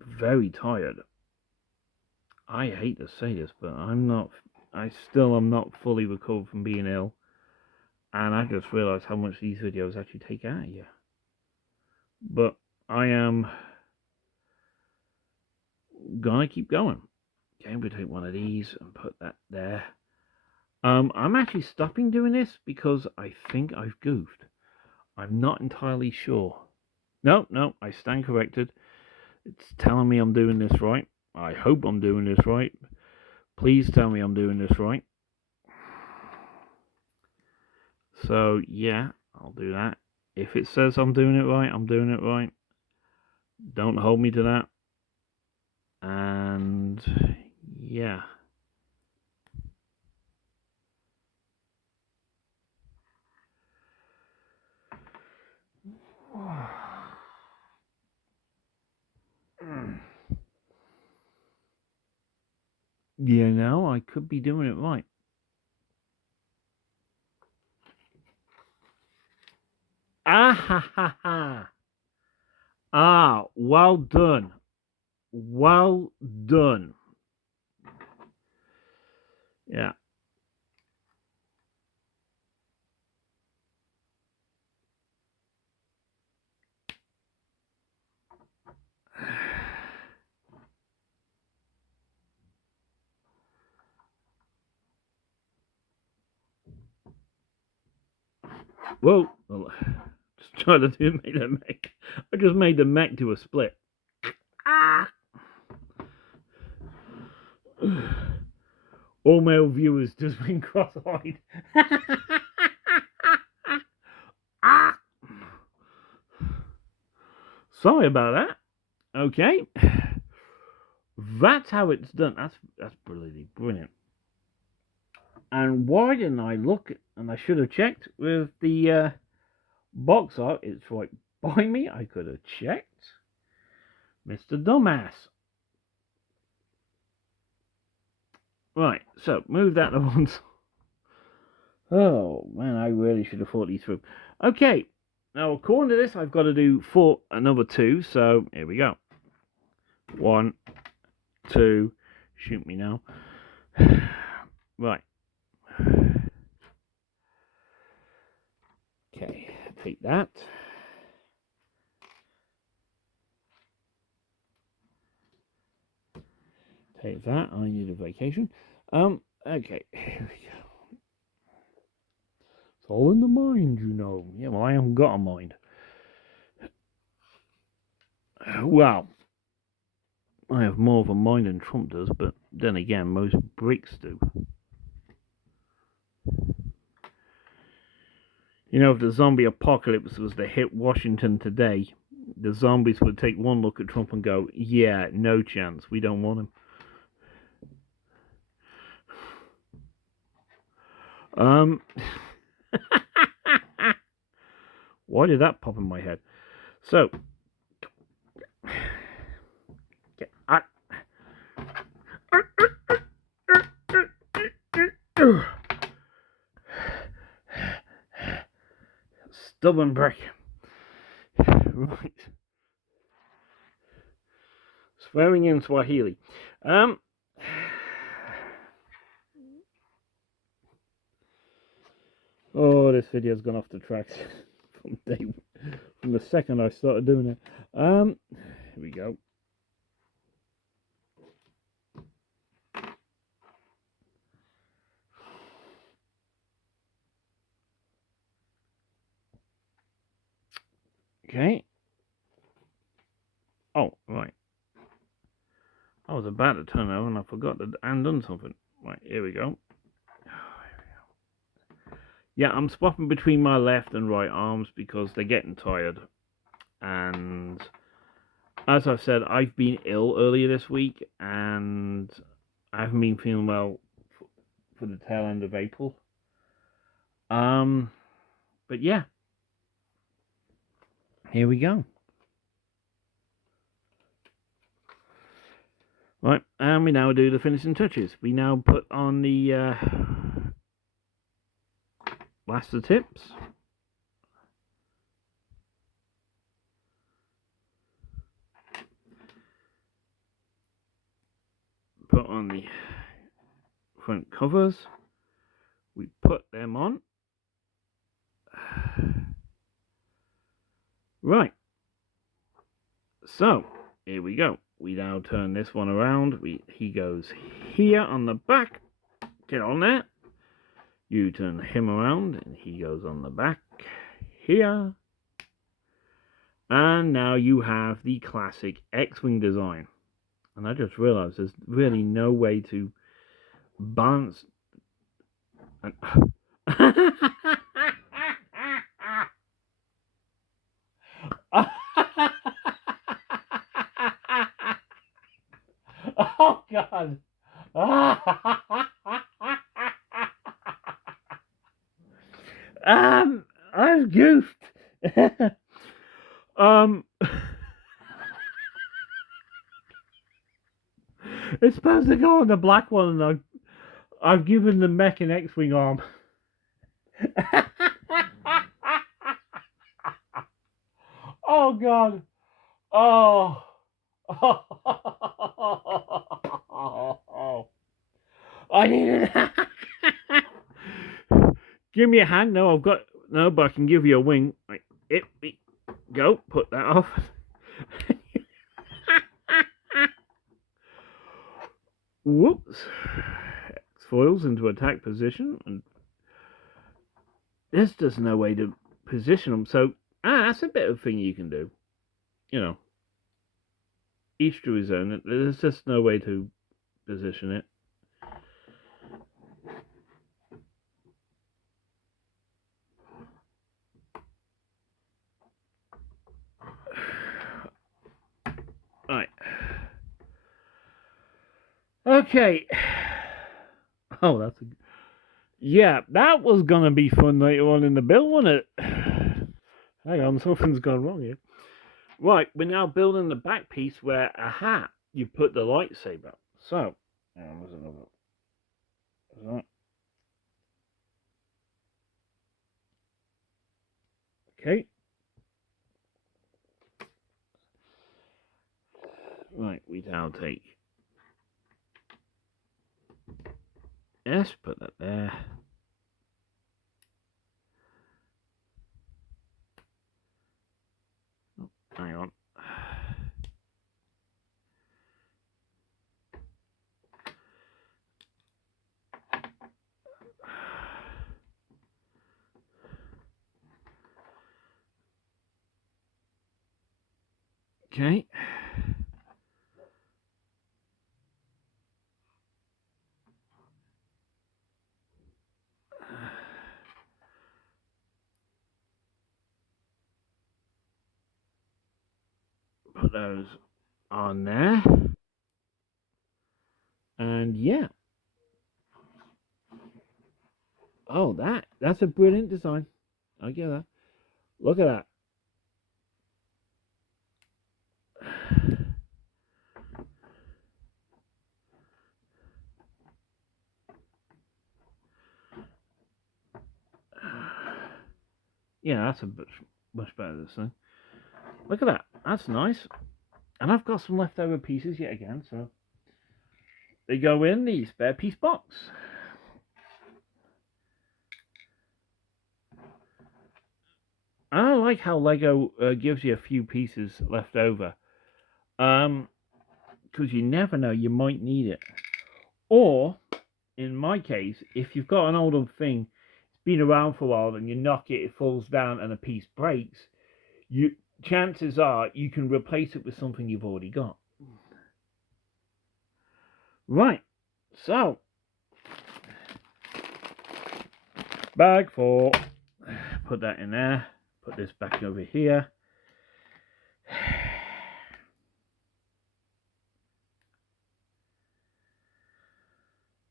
very tired. I hate to say this, but I still am not fully recovered from being ill. And I just realised how much these videos actually take out of you. But I am gonna keep going. Okay, I'm gonna take one of these and put that there. I'm actually stopping doing this because I think I've goofed. I'm not entirely sure. No, I stand corrected. It's telling me I'm doing this right. I hope I'm doing this right. Please tell me I'm doing this right. So, yeah, I'll do that. If it says I'm doing it right, I'm doing it right. Don't hold me to that. And, yeah. You know, I could be doing it right. Ah ha ha ha. Ah, well done. Well done. Yeah. Whoa. Well, just trying to do make the mech. I just made the mech do a split. Ah! All male viewers just been cross-eyed. Ah! Sorry about that. Okay. That's how it's done. That's brilliant. And why didn't I look? And I should have checked with the box art. It's right by me. I could have checked. Mr. Dumbass. Right, so move that to one side. Oh man, I really should have thought these through. Okay, now according to this, I've got to do another 2. So here we go. 1, 2. Shoot me now. Right. Okay, take that. Take that. I need a vacation. Okay, here we go. It's all in the mind, you know. Yeah, well, I haven't got a mind. Well, I have more of a mind than Trump does, but then again, most Brits do. You know, if the zombie apocalypse was to hit Washington today, the zombies would take one look at Trump and go, yeah, no chance, we don't want him. Why did that pop in my head? So, stubborn brick. Right. Swearing in Swahili. Oh, this video's gone off the tracks from the second I started doing it. Here we go. Okay. Oh, right. I was about to turn over and I forgot to done something. Right, here we go. Yeah, I'm swapping between my left and right arms because they're getting tired. And as I've said, I've been ill earlier this week and I haven't been feeling well for the tail end of April. But yeah. Here we go. Right, and we now do the finishing touches. We now put on the blaster tips. Put on the front covers. We put them on. Right. So, here we go. We now turn this one around. He goes here on the back. Get on there. You turn him around and he goes on the back here. And now you have the classic X-Wing design. And I just realized there's really no way to balance. And oh God. I've goofed. It's supposed to go on the black one, and I've given the mech an X-Wing arm. Oh God. Oh. Oh. I need it. Give me a hand. No, I've got no, but I can give you a wing. Right. Go. Put that off. Whoops. X foils into attack position, and there's just no way to position them. So that's a bit of a thing you can do. You know, each to his own. There's just no way to position it. Right. Okay. Oh, that's a... Yeah, that was gonna be fun later on in the build, wasn't it? Hang on, something's gone wrong here. Right, we're now building the back piece where, aha, you put the lightsaber. So, there's another. Okay. Right, we now take. Yes, put that there. Oh, hang on. Okay. Put those on there. And yeah. Oh, that's a brilliant design. I get that. Look at that. Yeah, that's a much better this thing. Look at that. That's nice. And I've got some leftover pieces yet again, so they go in the spare piece box. I like how Lego gives you a few pieces left over. Because you never know, you might need it. Or, in my case, if you've got an older thing, it's been around for a while, and you knock it, it falls down, and a piece breaks, chances are you can replace it with something you've already got. Right, so bag 4, put that in there, put this back over here.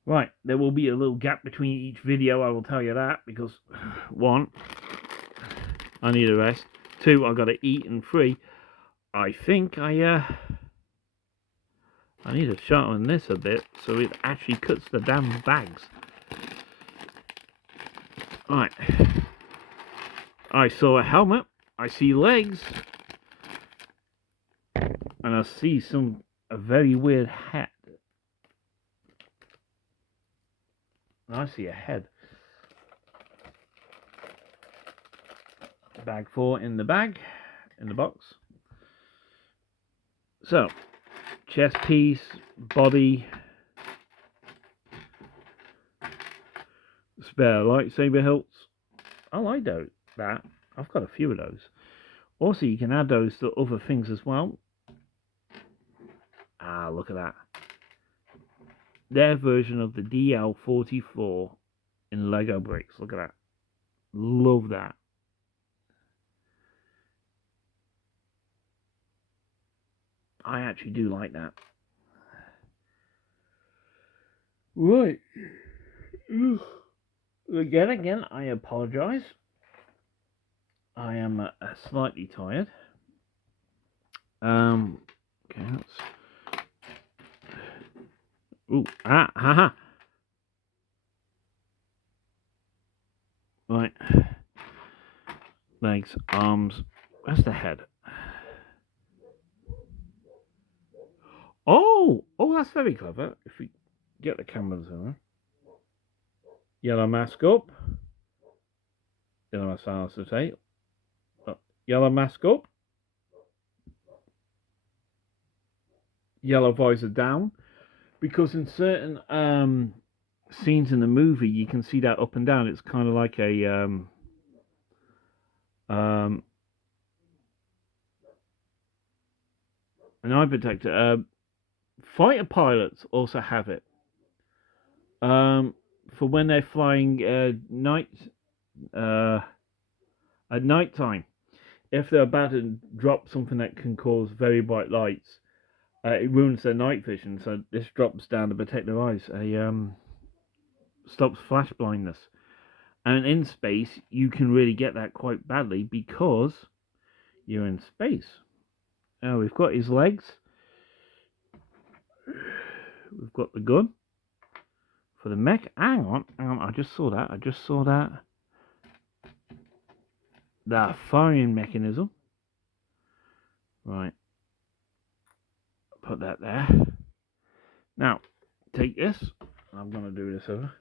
Right, there will be a little gap between each video, I will tell you that, because 1, I need a rest. 2, I got to eat, and 3, I think I need to sharpen this a bit so it actually cuts the damn bags. Right, I saw a helmet, I see legs, and I see a very weird hat. I see a head. Bag 4 in the box. So, chest piece, body, spare lightsaber hilts. I like that. I've got a few of those. Also, you can add those to other things as well. Ah, look at that. Their version of the DL44 in Lego bricks. Look at that. Love that. I actually do like that. Right. Again, I apologize. I am slightly tired. Okay, let's... Ooh, haha. Right. Legs, arms. Where's the head? Oh, that's very clever. If we get the cameras on. Yellow mask up. Yellow mask silencer tape. Yellow mask up. Yellow visor down. Because in certain scenes in the movie, you can see that up and down. It's kind of like a An eye protector. Fighter pilots also have it. For when they're flying uh, at night time. If they're about to drop something that can cause very bright lights, it ruins their night vision. So this drops down to protect their eyes. Stops flash blindness. And in space, you can really get that quite badly because you're in space. Now we've got his legs. We've got the gun for the mech. Hang on. I just saw that. That firing mechanism. Right. Put that there. Now, take this. I'm going to do this over.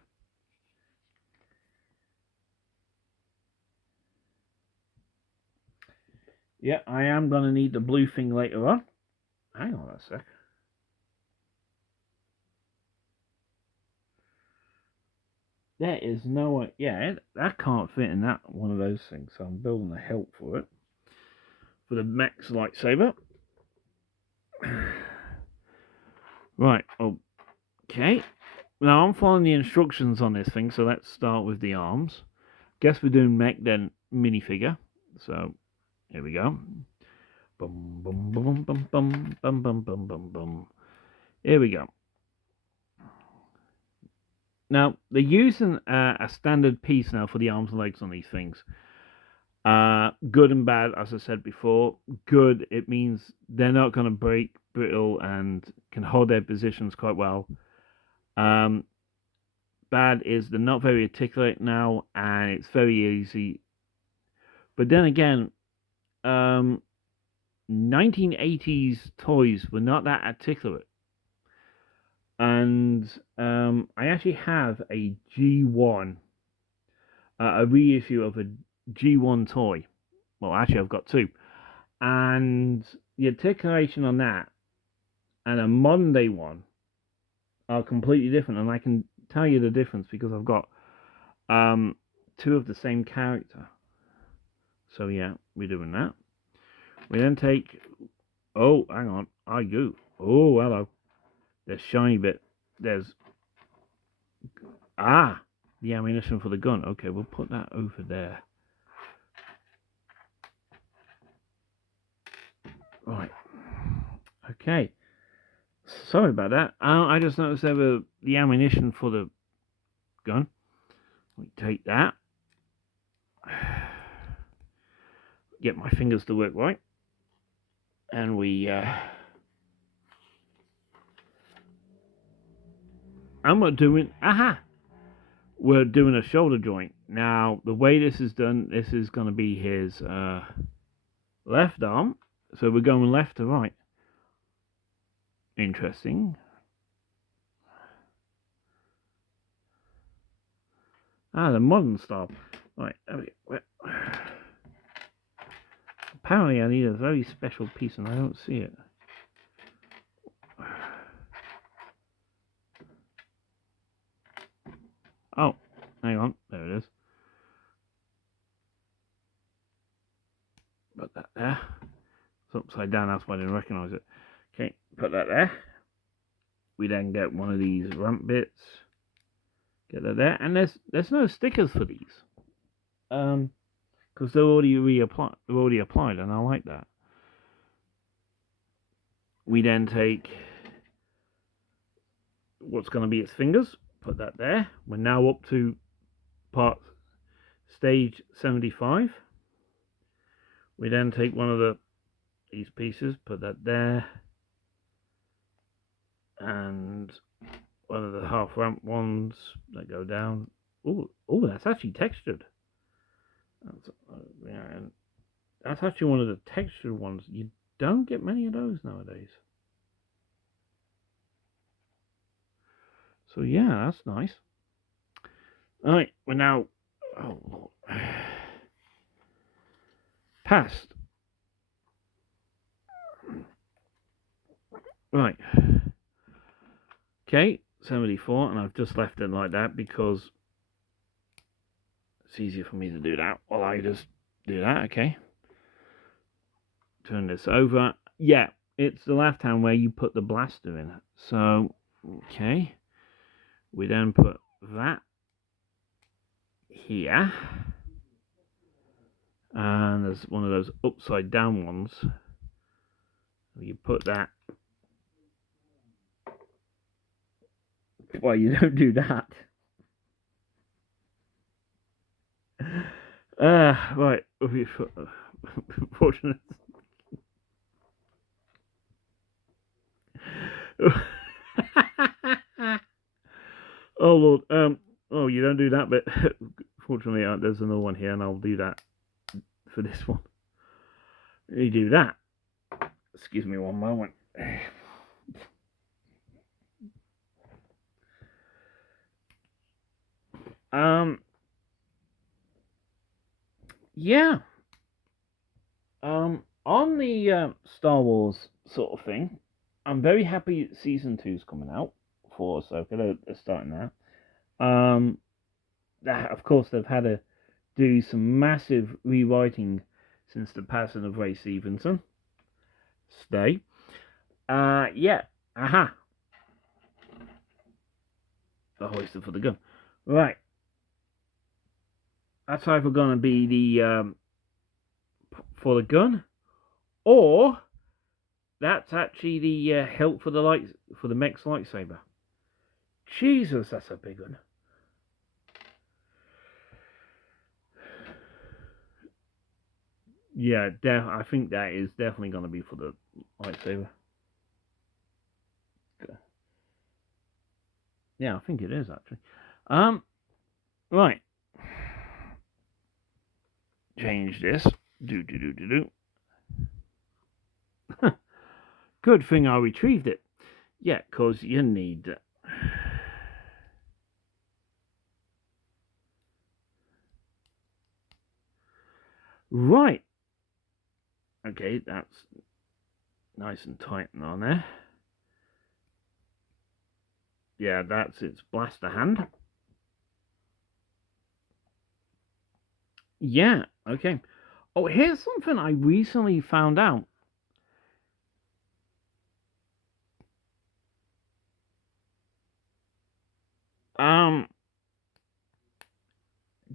Yeah, I am going to need the blue thing later on. Hang on a sec. There is no way. Yeah, that can't fit in that one of those things. So I'm building a help for it. For the Max lightsaber. Right, okay. Now I'm following the instructions on this thing, so let's start with the arms. Guess we're doing mech, then minifigure. So here we go. Bum bum bum bum bum bum bum bum bum bum. Here we go. Now they're using a standard piece now for the arms and legs on these things. Good and bad, as I said before. Good, it means they're not going to break, brittle, and can hold their positions quite well. Bad is they're not very articulate now, and it's very easy. But then again, 1980s toys were not that articulate. And I actually have a G1, a reissue of a G1 toy. Well, actually, I've got two. And the articulation on that and a modern day one are completely different. And I can tell you the difference because I've got two of the same character. So, yeah, we're doing that. We then take. Oh, hang on. I go. Oh, hello. There's shiny bit. There's. The ammunition for the gun. Okay, we'll put that over there. Right. Okay. Sorry about that. I just noticed there were the ammunition for the gun. We take that. Get my fingers to work right. And we... I'm not doing... Aha! We're doing a shoulder joint. Now, the way this is done, this is going to be his left arm. So we're going left to right. Interesting. The modern style. Right, apparently I need a very special piece and I don't see it. Oh, hang on. There it is. Put that there. It's upside down, that's why I didn't recognise it. Okay, put that there. We then get one of these ramp bits. Get that there. And there's no stickers for these. Because they're already applied, and I like that. We then take what's going to be its fingers, put that there. We're now up to stage 75. We then take one of these pieces, put that there, and one of the half ramp ones that go down. Oh, that's actually textured. That's actually one of the textured ones. You don't get many of those nowadays. So yeah, that's nice. Alright, we're now past. Right. Okay, 74, and I've just left it like that because it's easier for me to do that while I just Do that, okay. Turn this over. Yeah, it's the left hand where you put the blaster in. So, okay. We then put that here. And there's one of those upside down ones. You put that. Well, you don't do that. Right. Fortunate. Oh Lord. Oh, you don't do that bit. Fortunately, there's another one here, and I'll do that for this one. You do that. Excuse me one moment. Yeah. On the Star Wars sort of thing, I'm very happy season 2's coming out for Ahsoka. They're starting now. Of course, they've had to do some massive rewriting since the passing of Ray Stevenson. Stay. Yeah. Aha. The hoister for the gun. Right. That's either going to be the for the gun, or that's actually the hilt for the mech's lightsaber. Jesus, that's a big one. Yeah, I think that is definitely going to be for the lightsaber. Yeah, I think it is actually. Right. Change this. Do. Good thing I retrieved it. Yeah, cause you need. Right. Okay, that's nice and tight on there. Yeah, that's its blaster hand. Yeah, okay. Oh, here's something I recently found out.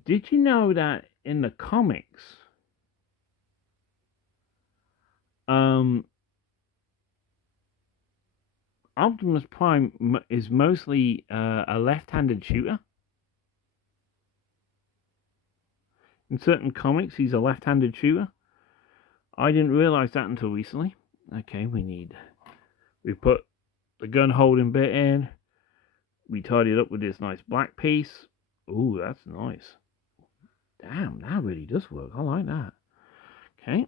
Did you know that in the comics, Optimus Prime is mostly a left-handed shooter? In certain comics, he's a left-handed shooter. I didn't realize that until recently. Okay, we put the gun holding bit in. We tied it up with this nice black piece. Ooh, that's nice. Damn, that really does work. I like that. Okay.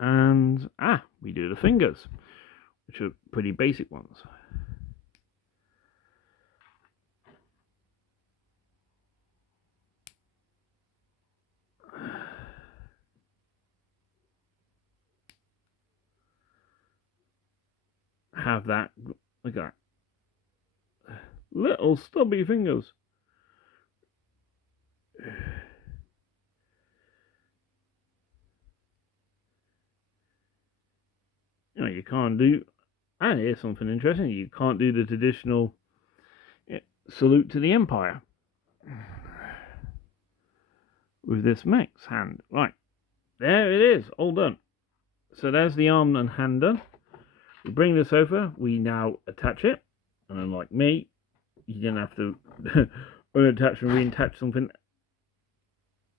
And, we do the fingers, which are pretty basic ones. Have that, look at that. Little stubby fingers. You know, you can't do, and here's something interesting, you can't do the traditional salute to the Empire with this mech's hand. Right, there it is, all done. So there's the arm and hand done. We bring this over, we now attach it, and unlike me, you didn't have to unattach and reattach something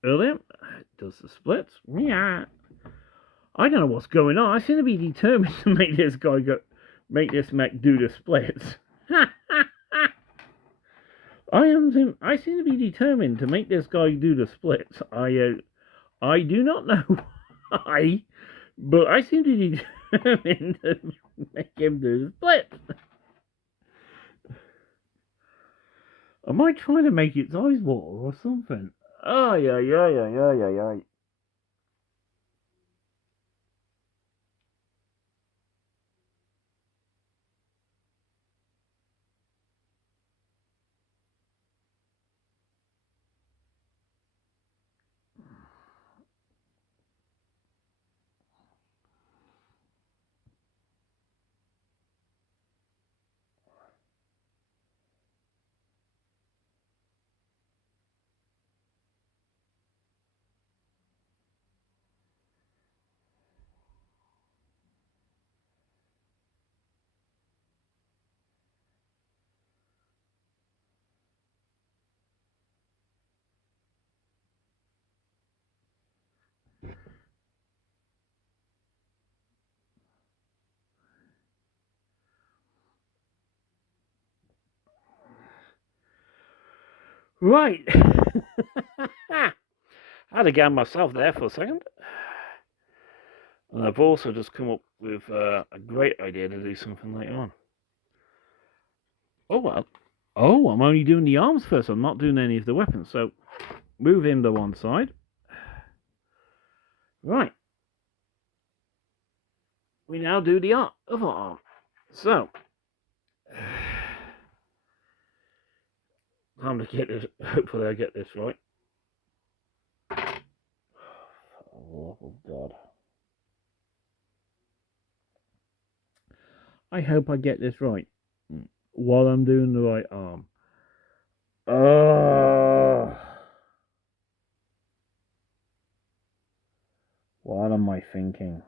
earlier. It does the splits. Yeah. I don't know what's going on. I seem to be determined to make this mech do the splits. I seem to be determined to make this guy do the splits. I do not know why, but I seem to be determined to make him do the splits. Am I trying to make its eyes water or something? Oh, yeah. Right. I had to get myself there for a second. And I've also just come up with a great idea to do something later on. Oh, well. Oh, I'm only doing the arms first. I'm not doing any of the weapons. So move him to one side. Right. We now do the other arm. So, time to get this. Hopefully, I get this right. Oh, God. I hope I get this right while I'm doing the right arm. What am I thinking?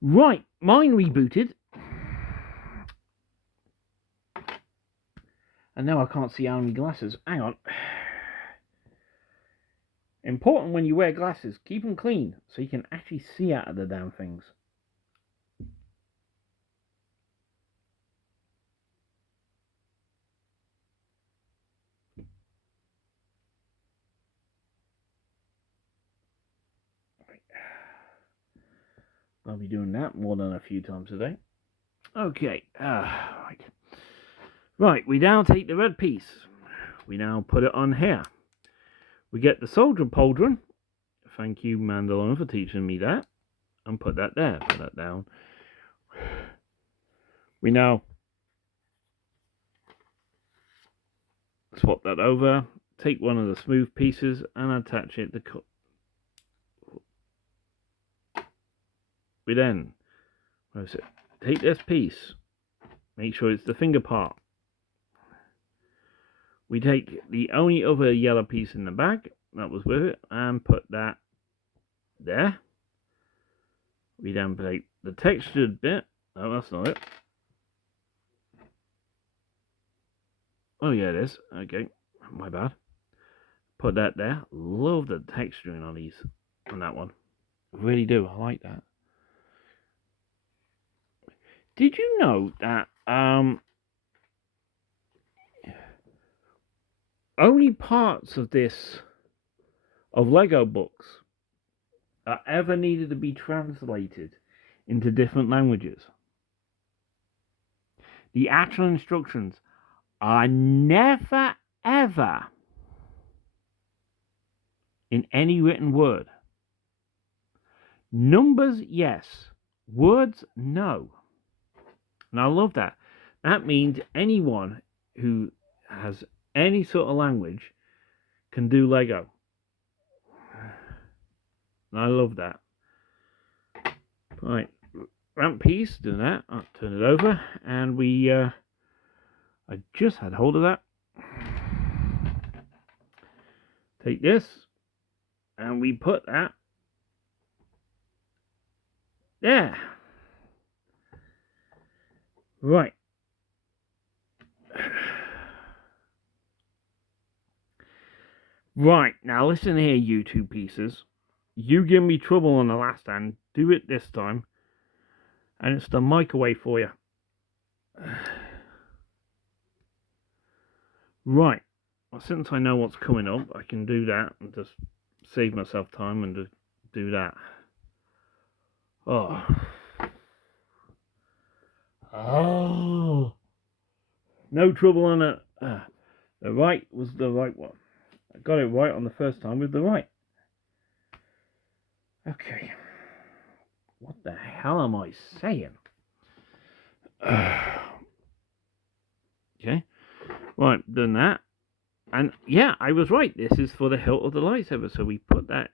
Right, mine rebooted. And now I can't see out of my glasses. Hang on. Important when you wear glasses, keep them clean so you can actually see out of the damn things. I'll be doing that more than a few times a day. Okay, right. Right, we now take the red piece. We now put it on here. We get the soldier pauldron. Thank you, Mandalone, for teaching me that. And put that there. Put that down. We now swap that over. Take one of the smooth pieces and attach it to cut. We then take this piece. Make sure it's the finger part. We take the only other yellow piece in the bag that was with it and put that there. We then take the textured bit. No, that's not it. Oh yeah, it is. Okay, my bad. Put that there. Love the texturing on these, on that one. Really do. I like that. Did you know that only parts of Lego books are ever needed to be translated into different languages? The actual instructions are never ever in any written word. Numbers, yes. Words, no. And I love that. That means anyone who has any sort of language can do Lego. And I love that. Right. Ramp piece, do that. I'll turn it over. And we, I just had hold of that. Take this. And we put that there. Right. Right, now listen here, you two pieces. You give me trouble on the last hand. Do it this time. And it's the microwave for you. Right. Well, since I know what's coming up, I can do that and just save myself time and just do that. Oh. Oh. No trouble on it. The right was the right one. I got it right on the first time with the right. Okay. What the hell am I saying? Okay. Right, done that. And yeah, I was right. This is for the hilt of the lightsaber. So we put that.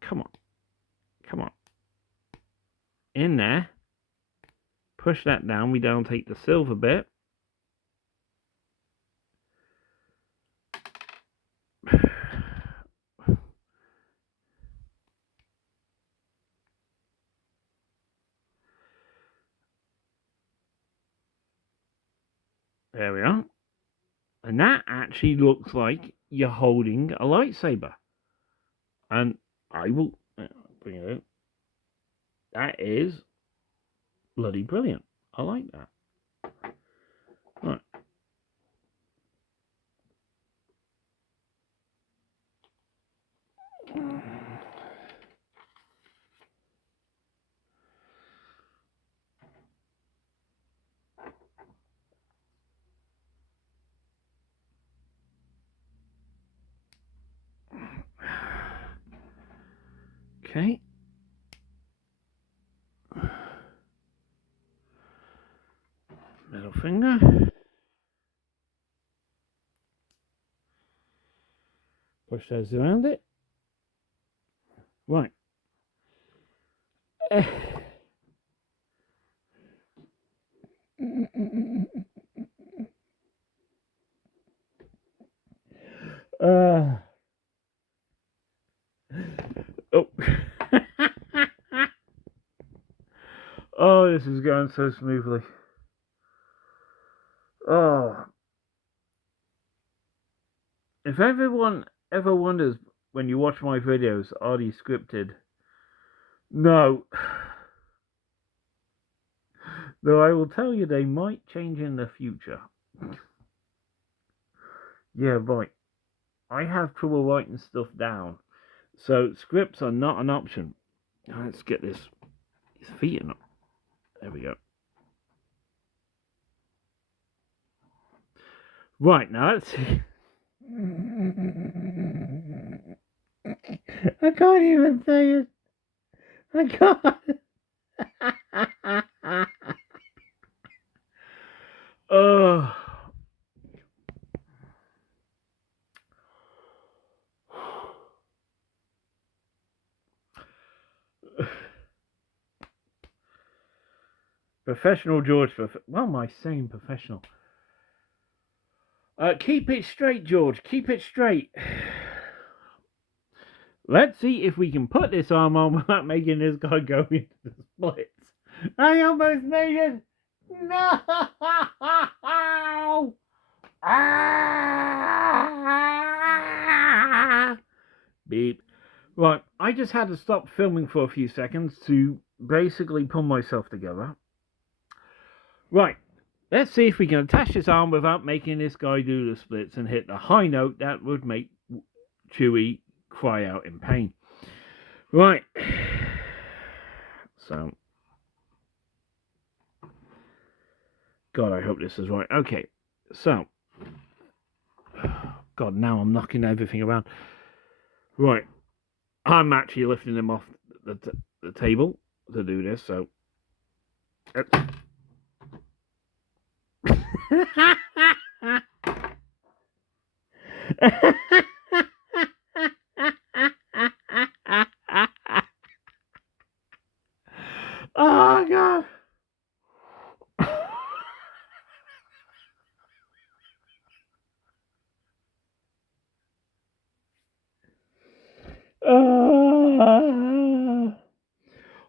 Come on. Come on. In there. Push that down. We don't take the silver bit. There we are. And that actually looks like you're holding a lightsaber. And I will bring it out. That is bloody brilliant. I like that. Right. Okay. Middle finger. Push those around it. Right. Oh. Oh, this is going so smoothly. Oh. If everyone ever wonders when you watch my videos, are they scripted? No. Though I will tell you they might change in the future. Yeah, right. I have trouble writing stuff down. So scripts are not an option. Let's get his feet in. There we go. Right, now let's see. I can't even say it. I can't. Oh. Professional George. What am I saying? Professional. Keep it straight, George. Keep it straight. Let's see if we can put this arm on without making this guy go into the splits. I almost made it. No! Ah! Beep. Right, I just had to stop filming for a few seconds to basically pull myself together. Right, let's see if we can attach this arm without making this guy do the splits and hit the high note that would make Chewie cry out in pain. Right. So. God, I hope this is right. Okay, so. God, now I'm knocking everything around. Right. I'm actually lifting him off the table to do this, so. Oh, God.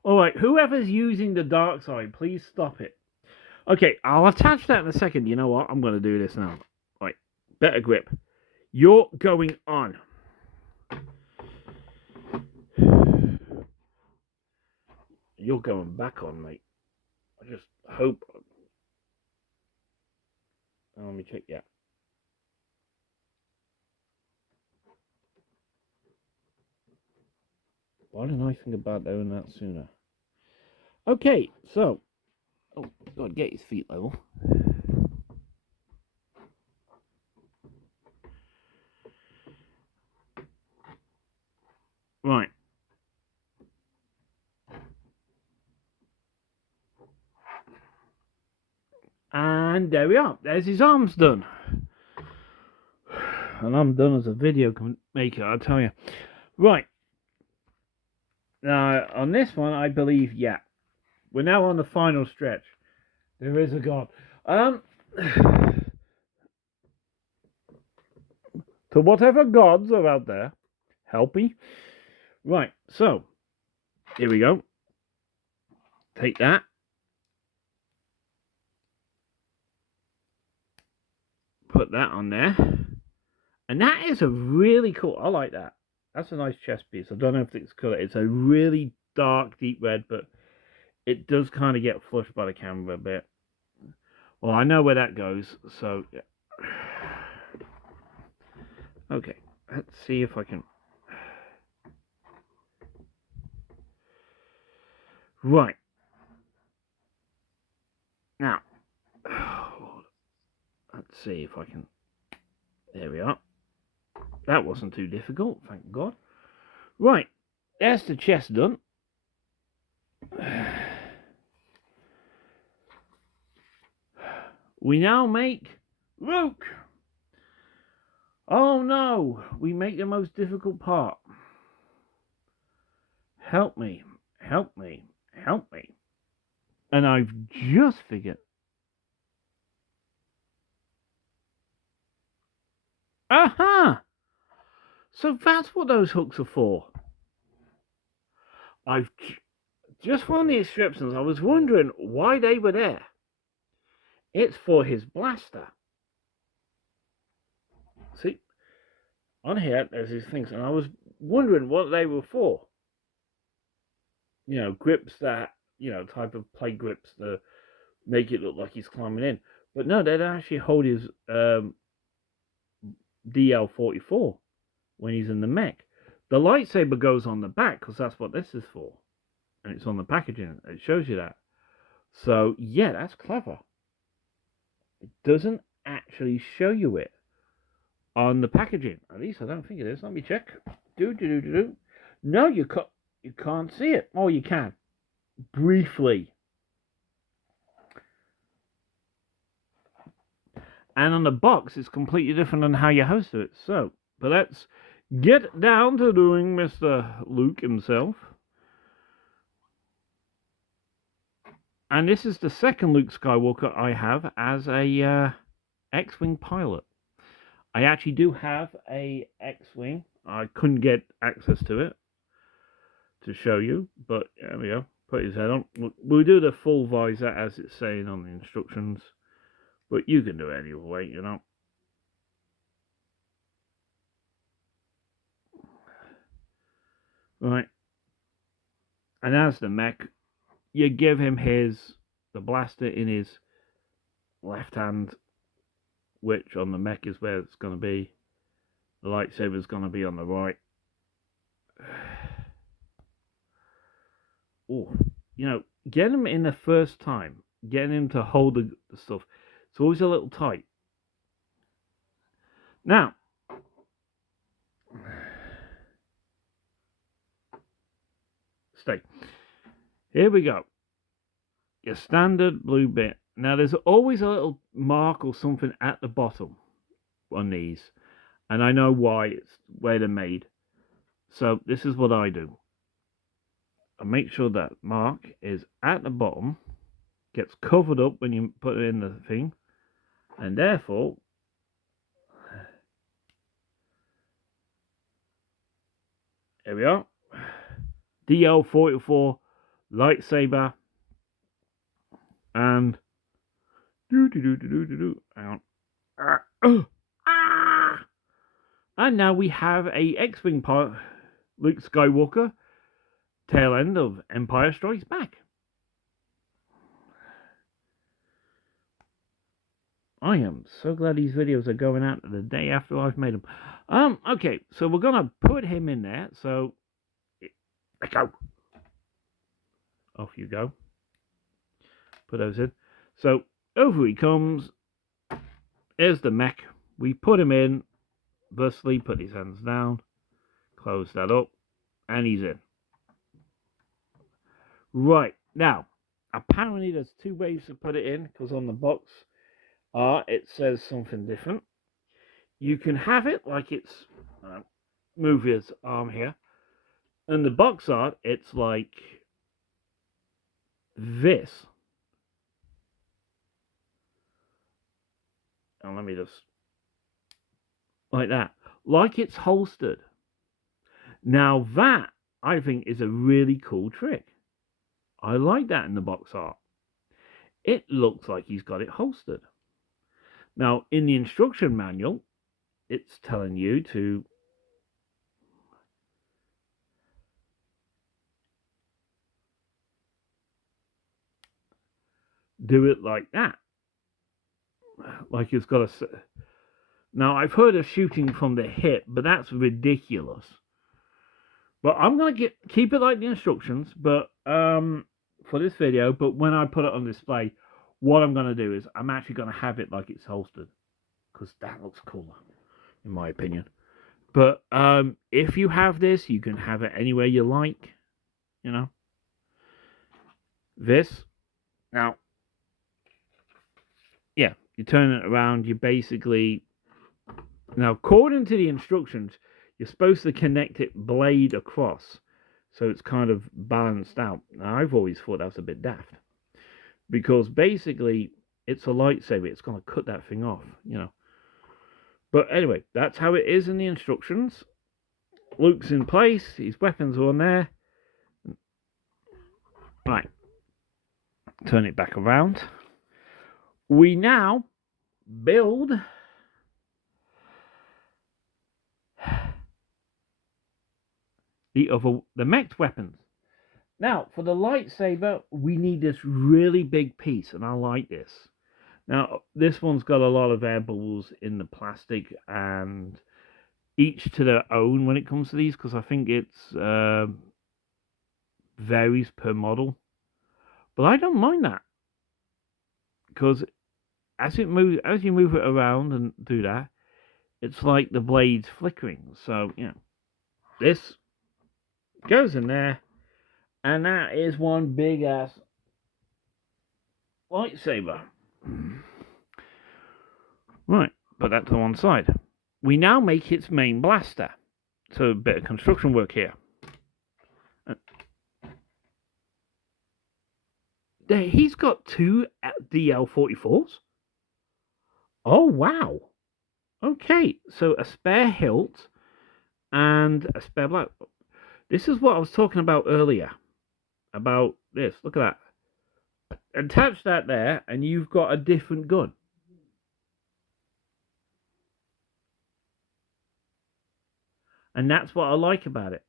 All right, whoever's using the dark side, please stop it. Okay, I'll attach that in a second. You know what? I'm going to do this now. Right, better grip. You're going on. You're going back on, mate. I just hope. Let me check. Yeah. Why didn't I think about doing that sooner? Okay, so. Oh, God, get his feet level. Right. And there we are. There's his arms done. And I'm done as a video maker, I'll tell you. Right. Now, on this one, I believe, yeah. We're now on the final stretch. There is a God. To whatever gods are out there, help me. Right, so, here we go. Take that. put that on there. And that is a really cool, I like that. That's a nice chest piece. I don't know if it's colour. It's a really dark, deep red, but it does kind of get flushed by the camera a bit. Well, I know where that goes, so yeah. Okay, let's see if I can. Right. Now, let's see if I can. There we are. That wasn't too difficult, thank God. Right, there's the chest done. We now make Luke. Oh no, we make the most difficult part. Help me, help me, help me. And I've just figured. Aha! So that's what those hooks are for. I've just from the instructions, I was wondering why they were there. It's for his blaster. See, on here there's these things, and I was wondering what they were for. You know, grips that, you know, type of plate grips that make it look like he's climbing in. But no, they'd actually hold his DL-44 when he's in the mech. The lightsaber goes on the back because that's what this is for. And it's on the packaging. It shows you that. So, yeah, that's clever. It doesn't actually show you it on the packaging. At least I don't think it is. Let me check. No, you can't see it. Oh, you can. Briefly. And on the box, it's completely different on how you host it. So, but let's get down to doing Mr. Luke himself. And this is the second Luke Skywalker I have as a X-Wing pilot. I actually do have a X-Wing. I couldn't get access to it to show you, but there we go. Put his head on. We'll do the full visor as it's saying on the instructions, but you can do it any way, you know. Right. And as the mech, you give him the blaster in his left hand, which on the mech is where it's going to be. The lightsaber is going to be on the right. Oh, you know, getting him in the first time, getting him to hold the stuff, it's always a little tight. Now, stay. Here we go. Your standard blue bit. Now, there's always a little mark or something at the bottom on these. And I know why. It's where they're made. So, this is what I do. I make sure that mark is at the bottom. Gets covered up when you put it in the thing. And therefore, here we are. DL-44 lightsaber. And and now we have a X-Wing pilot, Luke Skywalker, tail end of Empire Strikes Back. I am so glad these videos are going out the day after I've made them. Okay, so we're gonna put him in there. So let's go. Off you go. Put those in. So over he comes. Here's the mech. We put him in. Thusly, put his hands down. Close that up. And he's in. Right. Now, apparently there's two ways to put it in. Because on the box it says something different. You can have it like it's... move his arm here. And the box art, it's like this. And let me just, like that, like it's holstered. Now that, I think, is a really cool trick. I like that in the box art. It looks like he's got it holstered. Now, in the instruction manual, it's telling you to do it like that. Like it's got a... Now, I've heard of shooting from the hip, but that's ridiculous. But I'm going to keep it like the instructions, but for this video. But when I put it on display, what I'm going to do is I'm actually going to have it like it's holstered, because that looks cooler, in my opinion. But if you have this, you can have it anywhere you like, you know. This, now, yeah, you turn it around, you basically... Now, according to the instructions, you're supposed to connect it blade across, so it's kind of balanced out. Now, I've always thought that was a bit daft, because basically, it's a lightsaber. It's going to cut that thing off, you know. But anyway, that's how it is in the instructions. Luke's in place. His weapons are on there. Right. Turn it back around. We now build... the mech weapons. Now, for the lightsaber, we need this really big piece, and I like this. Now, this one's got a lot of air bubbles in the plastic, and each to their own when it comes to these, because I think it's varies per model. But I don't mind that, because as you move it around and do that, it's like the blade's flickering. So, you know, this goes in there, and that is one big ass lightsaber. Right, put that to one side. We now make its main blaster. So a bit of construction work here. He's got two DL-44s. Oh wow. Okay, so a spare hilt and a spare block. This is what I was talking about earlier. About this. Look at that. Attach that there, and you've got a different gun. And that's what I like about it.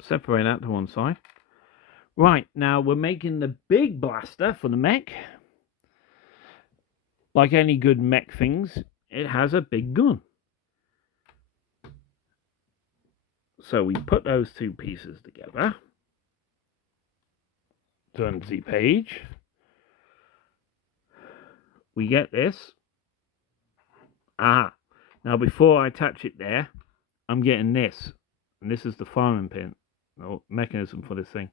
Separate that to one side. Right, now we're making the big blaster for the mech. Like any good mech things, it has a big gun. So we put those two pieces together. Turn the page. We get this. Now before I attach it there, I'm getting this. And this is the firing pin, or mechanism for this thing.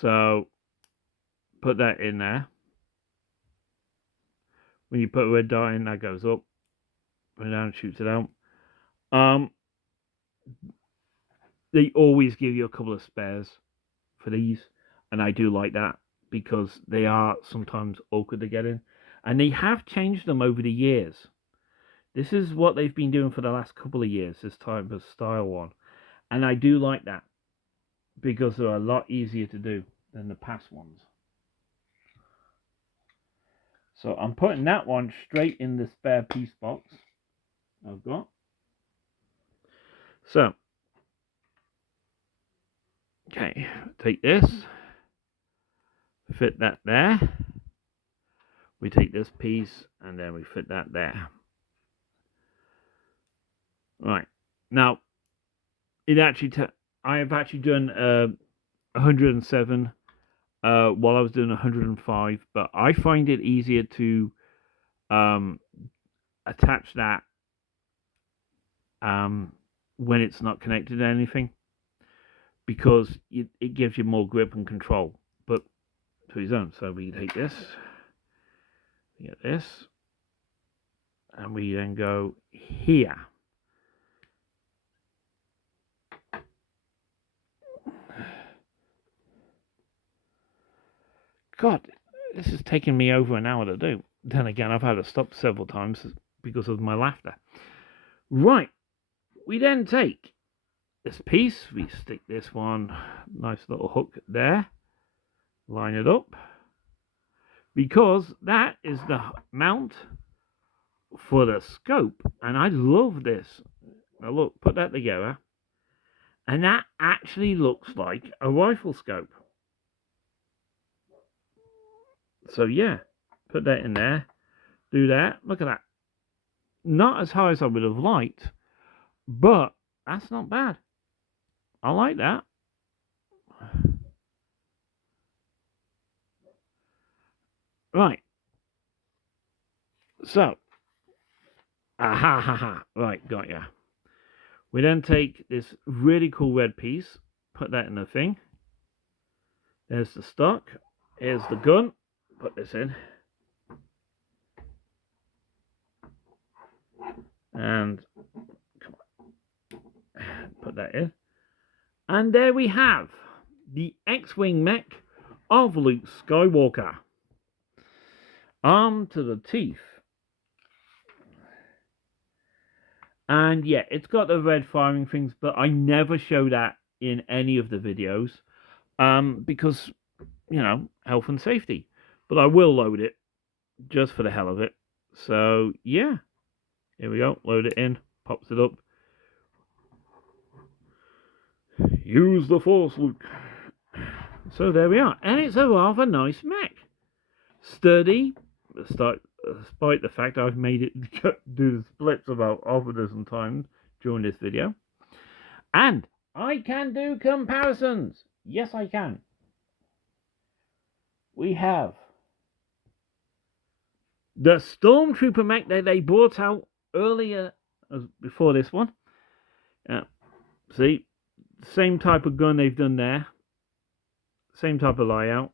So put that in there. When you put a red dot in, that goes up. Put it down, shoots it out. They always give you a couple of spares for these, and I do like that, because they are sometimes awkward to get in, and they have changed them over the years. This is what they've been doing for the last couple of years, this type of style one, and I do like that, because they're a lot easier to do than the past ones. So I'm putting that one straight in the spare piece box I've got. So, okay, take this, fit that there. We take this piece and then we fit that there. Right, now it actually I have actually done 107 while I was doing 105, but I find it easier to attach that when it's not connected to anything, because it gives you more grip and control, but to his own. So we take this, we get this, and we then go here. God, this is taking me over an hour to do. Then again, I've had to stop several times because of my laughter. Right, we then take this piece, we stick this one, nice little hook there, line it up, because that is the mount for the scope, and I love this. Now look, put that together, and that actually looks like a rifle scope. So yeah, put that in there, do that. Look at that. Not as high as I would have liked, but that's not bad. I like that. Right. So, right, got ya. We then take this really cool red piece, put that in the thing. There's the stock. Here's the gun. Put this in. And come on, put that in. And there we have the X-Wing mech of Luke Skywalker. Armed to the teeth. And yeah, it's got the red firing things, but I never show that in any of the videos. Because, you know, health and safety. But I will load it just for the hell of it. So yeah, here we go. Load it in, pops it up. Use the Force, Luke. So there we are, and it's a rather nice mech. Sturdy, despite the fact I've made it do the splits about half a dozen times during this video. And I can do comparisons. Yes, I can. We have the Stormtrooper mech that they brought out earlier, before this one. See, same type of gun they've done there. Same type of layout.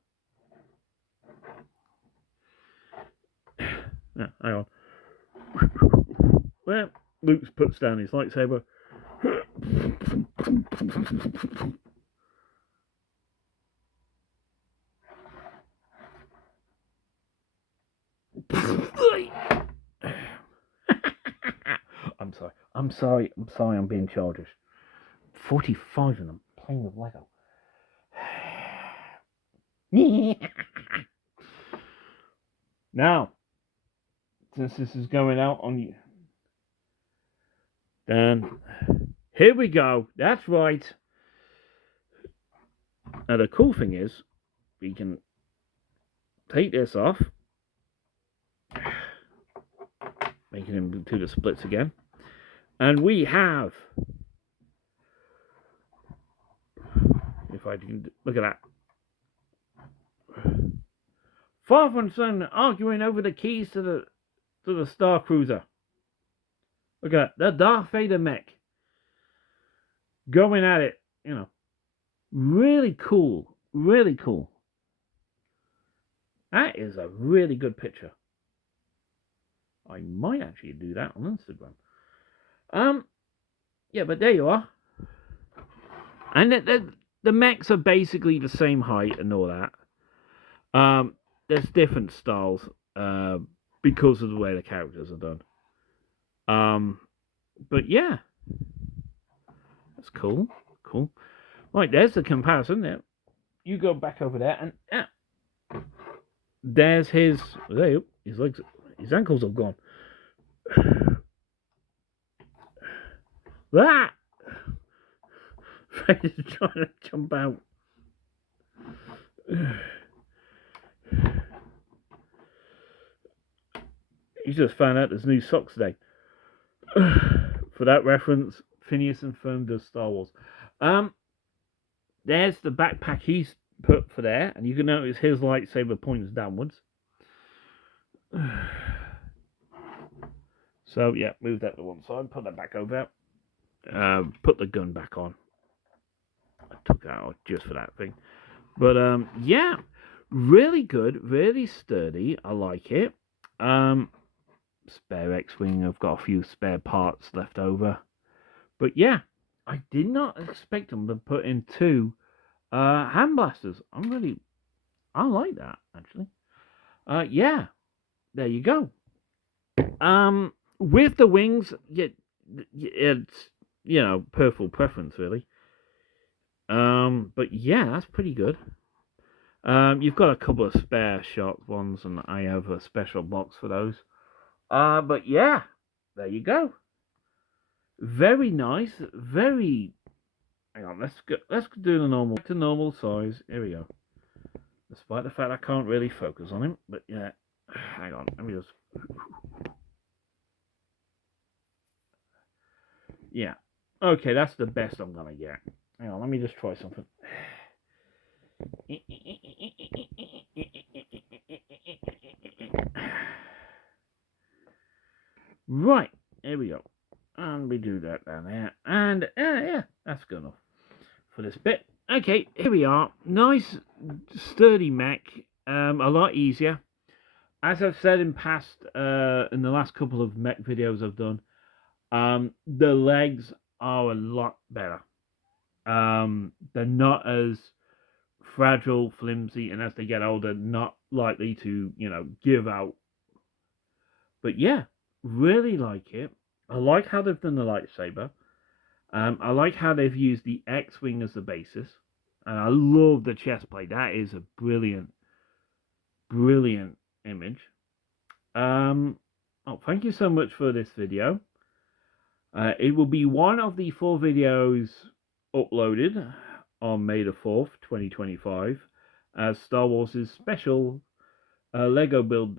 Yeah, hang on. Well, Luke puts down his lightsaber. I'm sorry I'm being childish. 45 of them playing with Lego. Now, since this is going out on you, then here we go. That's right. Now the cool thing is, we can take this off, making him do the splits again, and we have, if I can look at that, father and son arguing over the keys to the Star Cruiser. Look at that, the Darth Vader mech going at it. You know, really cool, really cool. That is a really good picture. I might actually do that on Instagram. Yeah, but there you are. And the mechs are basically the same height and all that. There's different styles because of the way the characters are done. But yeah, that's cool. Cool. Right, there's the comparison. There, you go back over there, and there's his. There, his legs, his ankles have gone. That. Fred is trying to jump out. He's just found out there's new socks today. For that reference, Phineas and Ferb does Star Wars. There's the backpack he's put for there, and you can notice his lightsaber points downwards. So yeah, move that to one side, put that back over. Put the gun back on. I took that out just for that thing. But yeah, really good, really sturdy. I like it. Spare X-Wing. I've got a few spare parts left over. But yeah, I did not expect them to put in 2 hand blasters. I like that actually. Yeah, there you go. With the wings, it's, you know, personal preference really. But yeah, that's pretty good. You've got a couple of spare sharp ones, and I have a special box for those. But yeah, there you go. Very nice. Very. Hang on, let's go. Let's do the normal to normal size. Here we go. Despite the fact I can't really focus on him, but yeah. Hang on, let me just. Yeah. Okay, that's the best I'm gonna get. Hang on, let me just try something. Right, here we go. And we do that down there. And yeah, that's good enough for this bit. Okay, here we are. Nice, sturdy mech. A lot easier. As I've said in the last couple of mech videos I've done, the legs are a lot better. They're not as fragile, flimsy, and as they get older, not likely to, give out. But yeah, really like it. I like how they've done the lightsaber. I like how they've used the X-wing as the basis, and I love the chest plate. That is a brilliant, brilliant image. Thank you so much for this video. It will be one of the 4 videos uploaded on May the 4th, 2025, as Star Wars' special Lego build.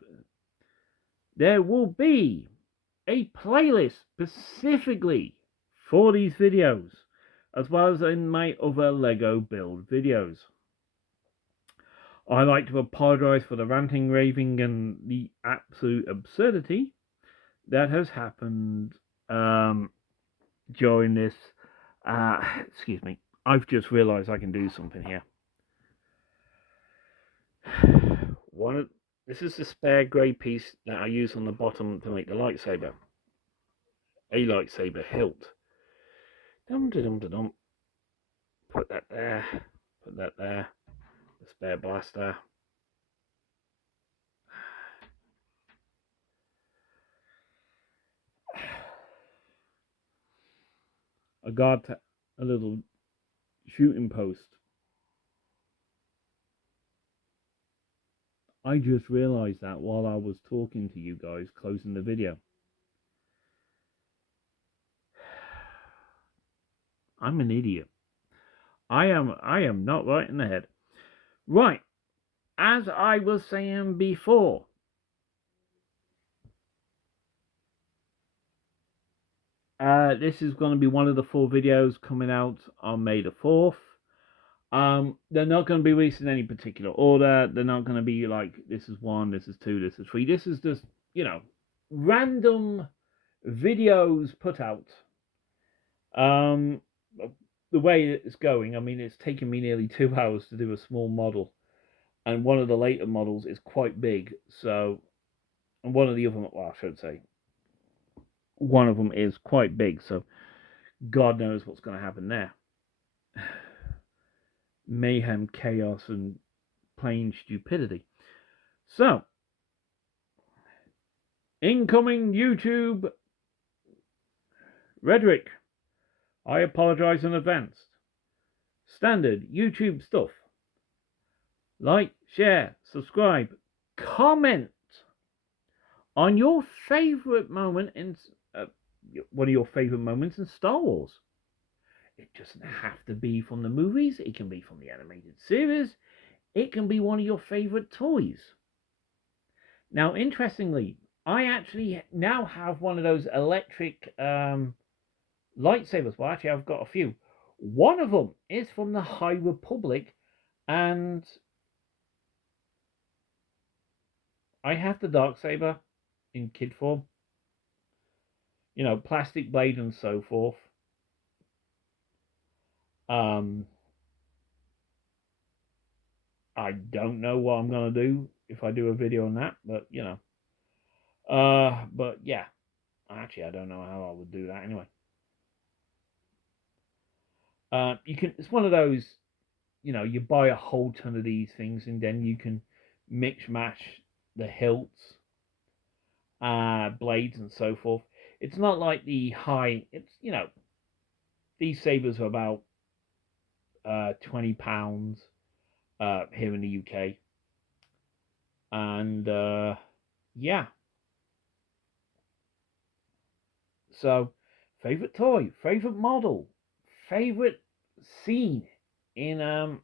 There will be a playlist specifically for these videos, as well as in my other Lego build videos. I like to apologize for the ranting, raving, and the absolute absurdity that has happened during this. Excuse me. I've just realized I can do something here. This is the spare grey piece that I use on the bottom to make the lightsaber. A lightsaber hilt. Dum-da-dum-da-dum. Put that there. Put that there. The spare blaster. I got a little shooting post. I just realized that while I was talking to you guys, closing the video. I'm an idiot. I am not right in the head. Right. As I was saying before, this is going to be one of the 4 videos coming out on May the 4th. They're not going to be released in any particular order. They're not going to be like, this is 1, this is 2, this is 3. This is just, random videos put out. The way it's going, I mean, it's taken me nearly 2 hours to do a small model. And one of the later models is quite big. So, and one of the other, well, I should say, one of them is quite big. So, God knows what's going to happen there. Mayhem, chaos, and plain stupidity. So, incoming YouTube rhetoric. I apologize in advance. Standard YouTube stuff. Like, share, subscribe, comment on your favorite moment in one of your favorite moments in Star Wars. It doesn't have to be from the movies. It can be from the animated series. It can be one of your favorite toys. Now, interestingly, I actually now have one of those electric lightsabers. Well, actually, I've got a few. One of them is from the High Republic, and I have the Darksaber in kid form. Plastic blade and so forth. I don't know what I'm gonna do if I do a video on that, but but yeah, actually I don't know how I would do that anyway. It's one of those, you buy a whole ton of these things and then you can mix match the hilts, blades and so forth. It's not like the high. It's these sabers are about £20. here in the UK. And yeah. So, favorite toy, favorite model, favorite scene in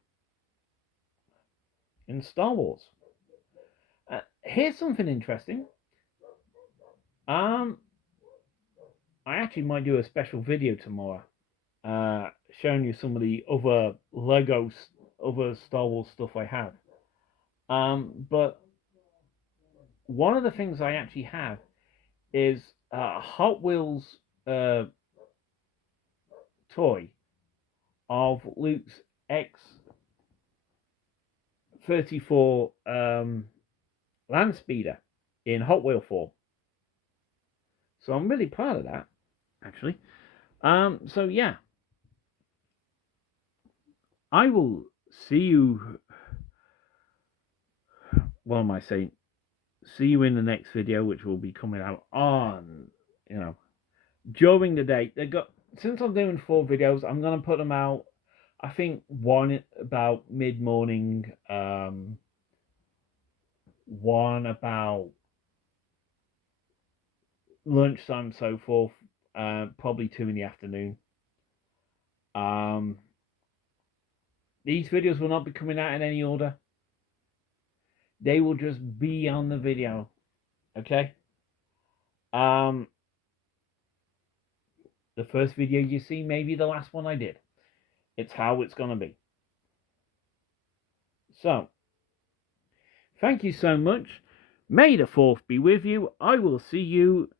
Star Wars. Here's something interesting. I actually might do a special video tomorrow, showing you some of the other other Star Wars stuff I have. But one of the things I actually have is a Hot Wheels toy of Luke's X-34 land speeder in Hot Wheel form. So I'm really proud of that, actually. So yeah, I will see you. What am I saying? See you in the next video, which will be coming out on, during the day. Since I'm doing 4 videos, I'm gonna put them out. I think one about mid-morning, one about lunchtime, so forth. Probably 2 in the afternoon. These videos will not be coming out in any order. They will just be on the video. Okay? The first video you see may be the last one I did. It's how it's gonna be. So, thank you so much. May the 4th be with you. I will see you,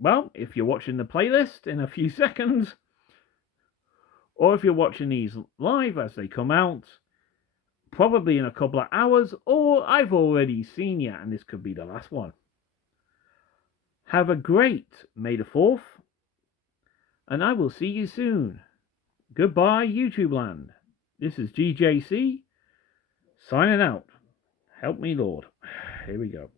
well, if you're watching the playlist in a few seconds, or if you're watching these live as they come out, probably in a couple of hours, or I've already seen you and this could be the last one. Have a great May the 4th, and I will see you soon. Goodbye, YouTube land. This is GJC, signing out. Help me, Lord. Here we go.